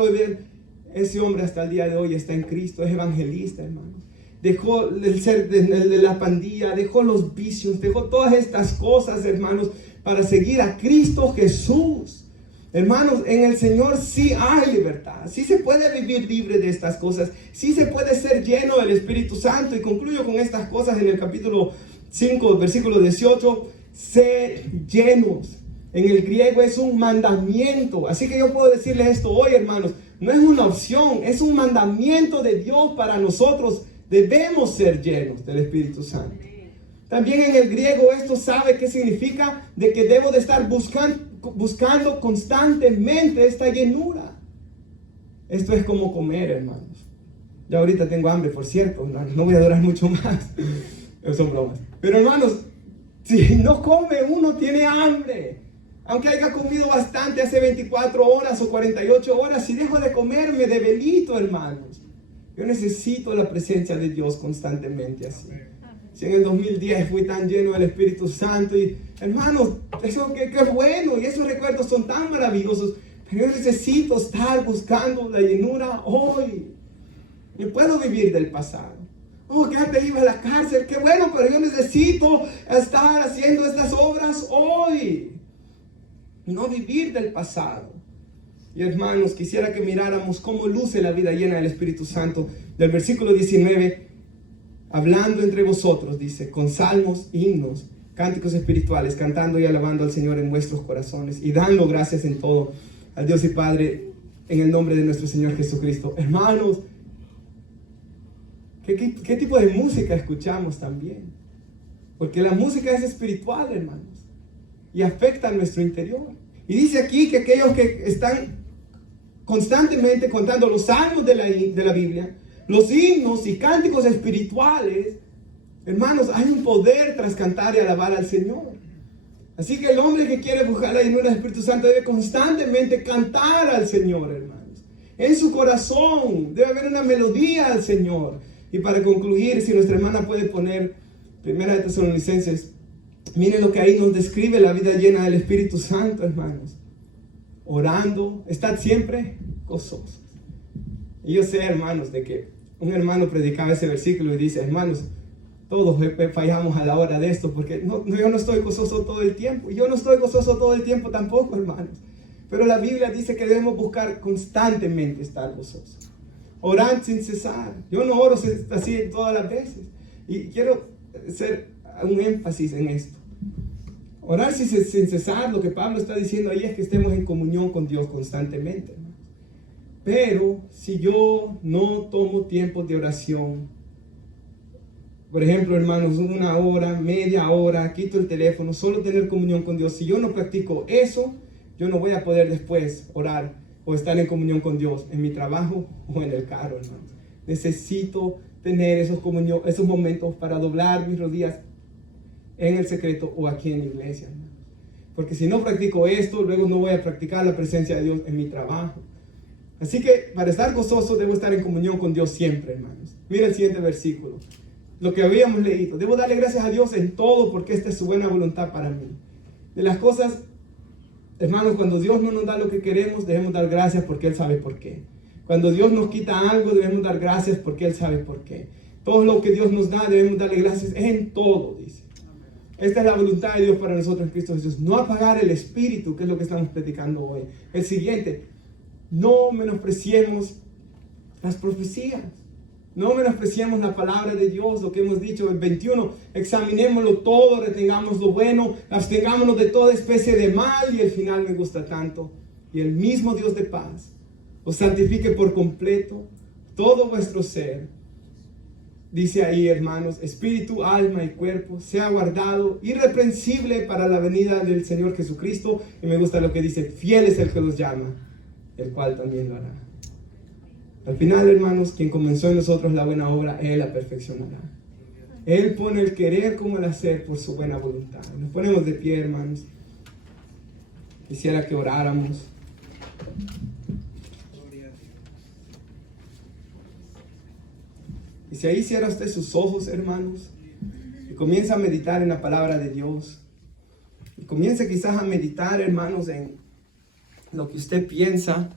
de ver. Ese hombre hasta el día de hoy está en Cristo, es evangelista, hermanos. Dejó el ser de la pandilla, dejó los vicios, dejó todas estas cosas, hermanos, para seguir a Cristo Jesús. Hermanos, en el Señor sí hay libertad, sí se puede vivir libre de estas cosas, sí se puede ser lleno del Espíritu Santo. Y concluyo con estas cosas en el capítulo 5, versículo 18, ser llenos. En el griego es un mandamiento, así que yo puedo decirles esto hoy, hermanos. No es una opción, es un mandamiento de Dios para nosotros. Debemos ser llenos del Espíritu Santo. También en el griego esto sabe qué significa, de que debo de estar buscando constantemente esta llenura. Esto es como comer, hermanos. Ya ahorita tengo hambre, por cierto, no voy a durar mucho más. Son bromas. Pero hermanos, si no come uno tiene hambre. Aunque haya comido bastante hace 24 horas o 48 horas, si dejo de comer me debilito, hermanos. Yo necesito la presencia de Dios constantemente así. Si en el 2010 fui tan lleno del Espíritu Santo y hermanos, eso que es bueno y esos recuerdos son tan maravillosos, pero yo necesito estar buscando la llenura hoy. Yo puedo vivir del pasado. Oh, que antes iba a la cárcel, qué bueno, pero yo necesito estar haciendo estas obras hoy. No vivir del pasado. Y hermanos, quisiera que miráramos cómo luce la vida llena del Espíritu Santo. Del versículo 19, hablando entre vosotros, dice, con salmos, himnos, cánticos espirituales, cantando y alabando al Señor en vuestros corazones y dando gracias en todo al Dios y Padre en el nombre de nuestro Señor Jesucristo. Hermanos, ¿qué tipo de música escuchamos también? Porque la música es espiritual, hermanos, y afecta a nuestro interior. Y dice aquí que aquellos que están constantemente contando los salmos de la Biblia, los himnos y cánticos espirituales, hermanos, hay un poder tras cantar y alabar al Señor. Así que el hombre que quiere buscar la llenura del Espíritu Santo debe constantemente cantar al Señor, hermanos. En su corazón debe haber una melodía al Señor. Y para concluir, si nuestra hermana puede poner 1 Tesalonicenses, miren lo que ahí nos describe la vida llena del Espíritu Santo, hermanos. Orando, estad siempre gozosos. Y yo sé, hermanos, de que un hermano predicaba ese versículo y dice, hermanos, todos fallamos a la hora de esto, porque yo no estoy gozoso todo el tiempo. Y yo no estoy gozoso todo el tiempo tampoco, hermanos. Pero la Biblia dice que debemos buscar constantemente estar gozosos. Orad sin cesar. Yo no oro así todas las veces. Y quiero hacer un énfasis en esto. Orar sin cesar, lo que Pablo está diciendo ahí es que estemos en comunión con Dios constantemente, hermanos. Pero si yo no tomo tiempo de oración, por ejemplo, hermanos, 1 hora, media hora, quito el teléfono, solo tener comunión con Dios, si yo no practico eso, yo no voy a poder después orar o estar en comunión con Dios en mi trabajo o en el carro, hermanos. Necesito tener esos momentos para doblar mis rodillas en el secreto o aquí en la iglesia, hermanos. Porque si no practico esto, luego no voy a practicar la presencia de Dios en mi trabajo. Así que para estar gozoso debo estar en comunión con Dios siempre, hermanos. Mira el siguiente versículo. Lo que habíamos leído. Debo darle gracias a Dios en todo porque esta es su buena voluntad para mí. De las cosas, hermanos, cuando Dios no nos da lo que queremos, debemos dar gracias porque Él sabe por qué. Cuando Dios nos quita algo, debemos dar gracias porque Él sabe por qué. Todo lo que Dios nos da, debemos darle gracias en todo, dice. Esta es la voluntad de Dios para nosotros en Cristo Jesús. No apagar el espíritu, que es lo que estamos platicando hoy. El siguiente, no menospreciemos las profecías. No menospreciemos la palabra de Dios, lo que hemos dicho. El 21, examinémoslo todo, retengamos lo bueno, abstengámonos de toda especie de mal. Y el final me gusta tanto. Y el mismo Dios de paz os santifique por completo todo vuestro ser. Dice ahí, hermanos, espíritu, alma y cuerpo sea guardado irreprensible para la venida del Señor Jesucristo. Y me gusta lo que dice, fiel es el que los llama, el cual también lo hará. Al final, hermanos, quien comenzó en nosotros la buena obra, Él la perfeccionará. Él pone el querer como el hacer por su buena voluntad. Nos ponemos de pie, hermanos. Quisiera que oráramos. Y si ahí cierra usted sus ojos, hermanos, y comienza a meditar en la palabra de Dios, y comienza quizás a meditar, hermanos, en lo que usted piensa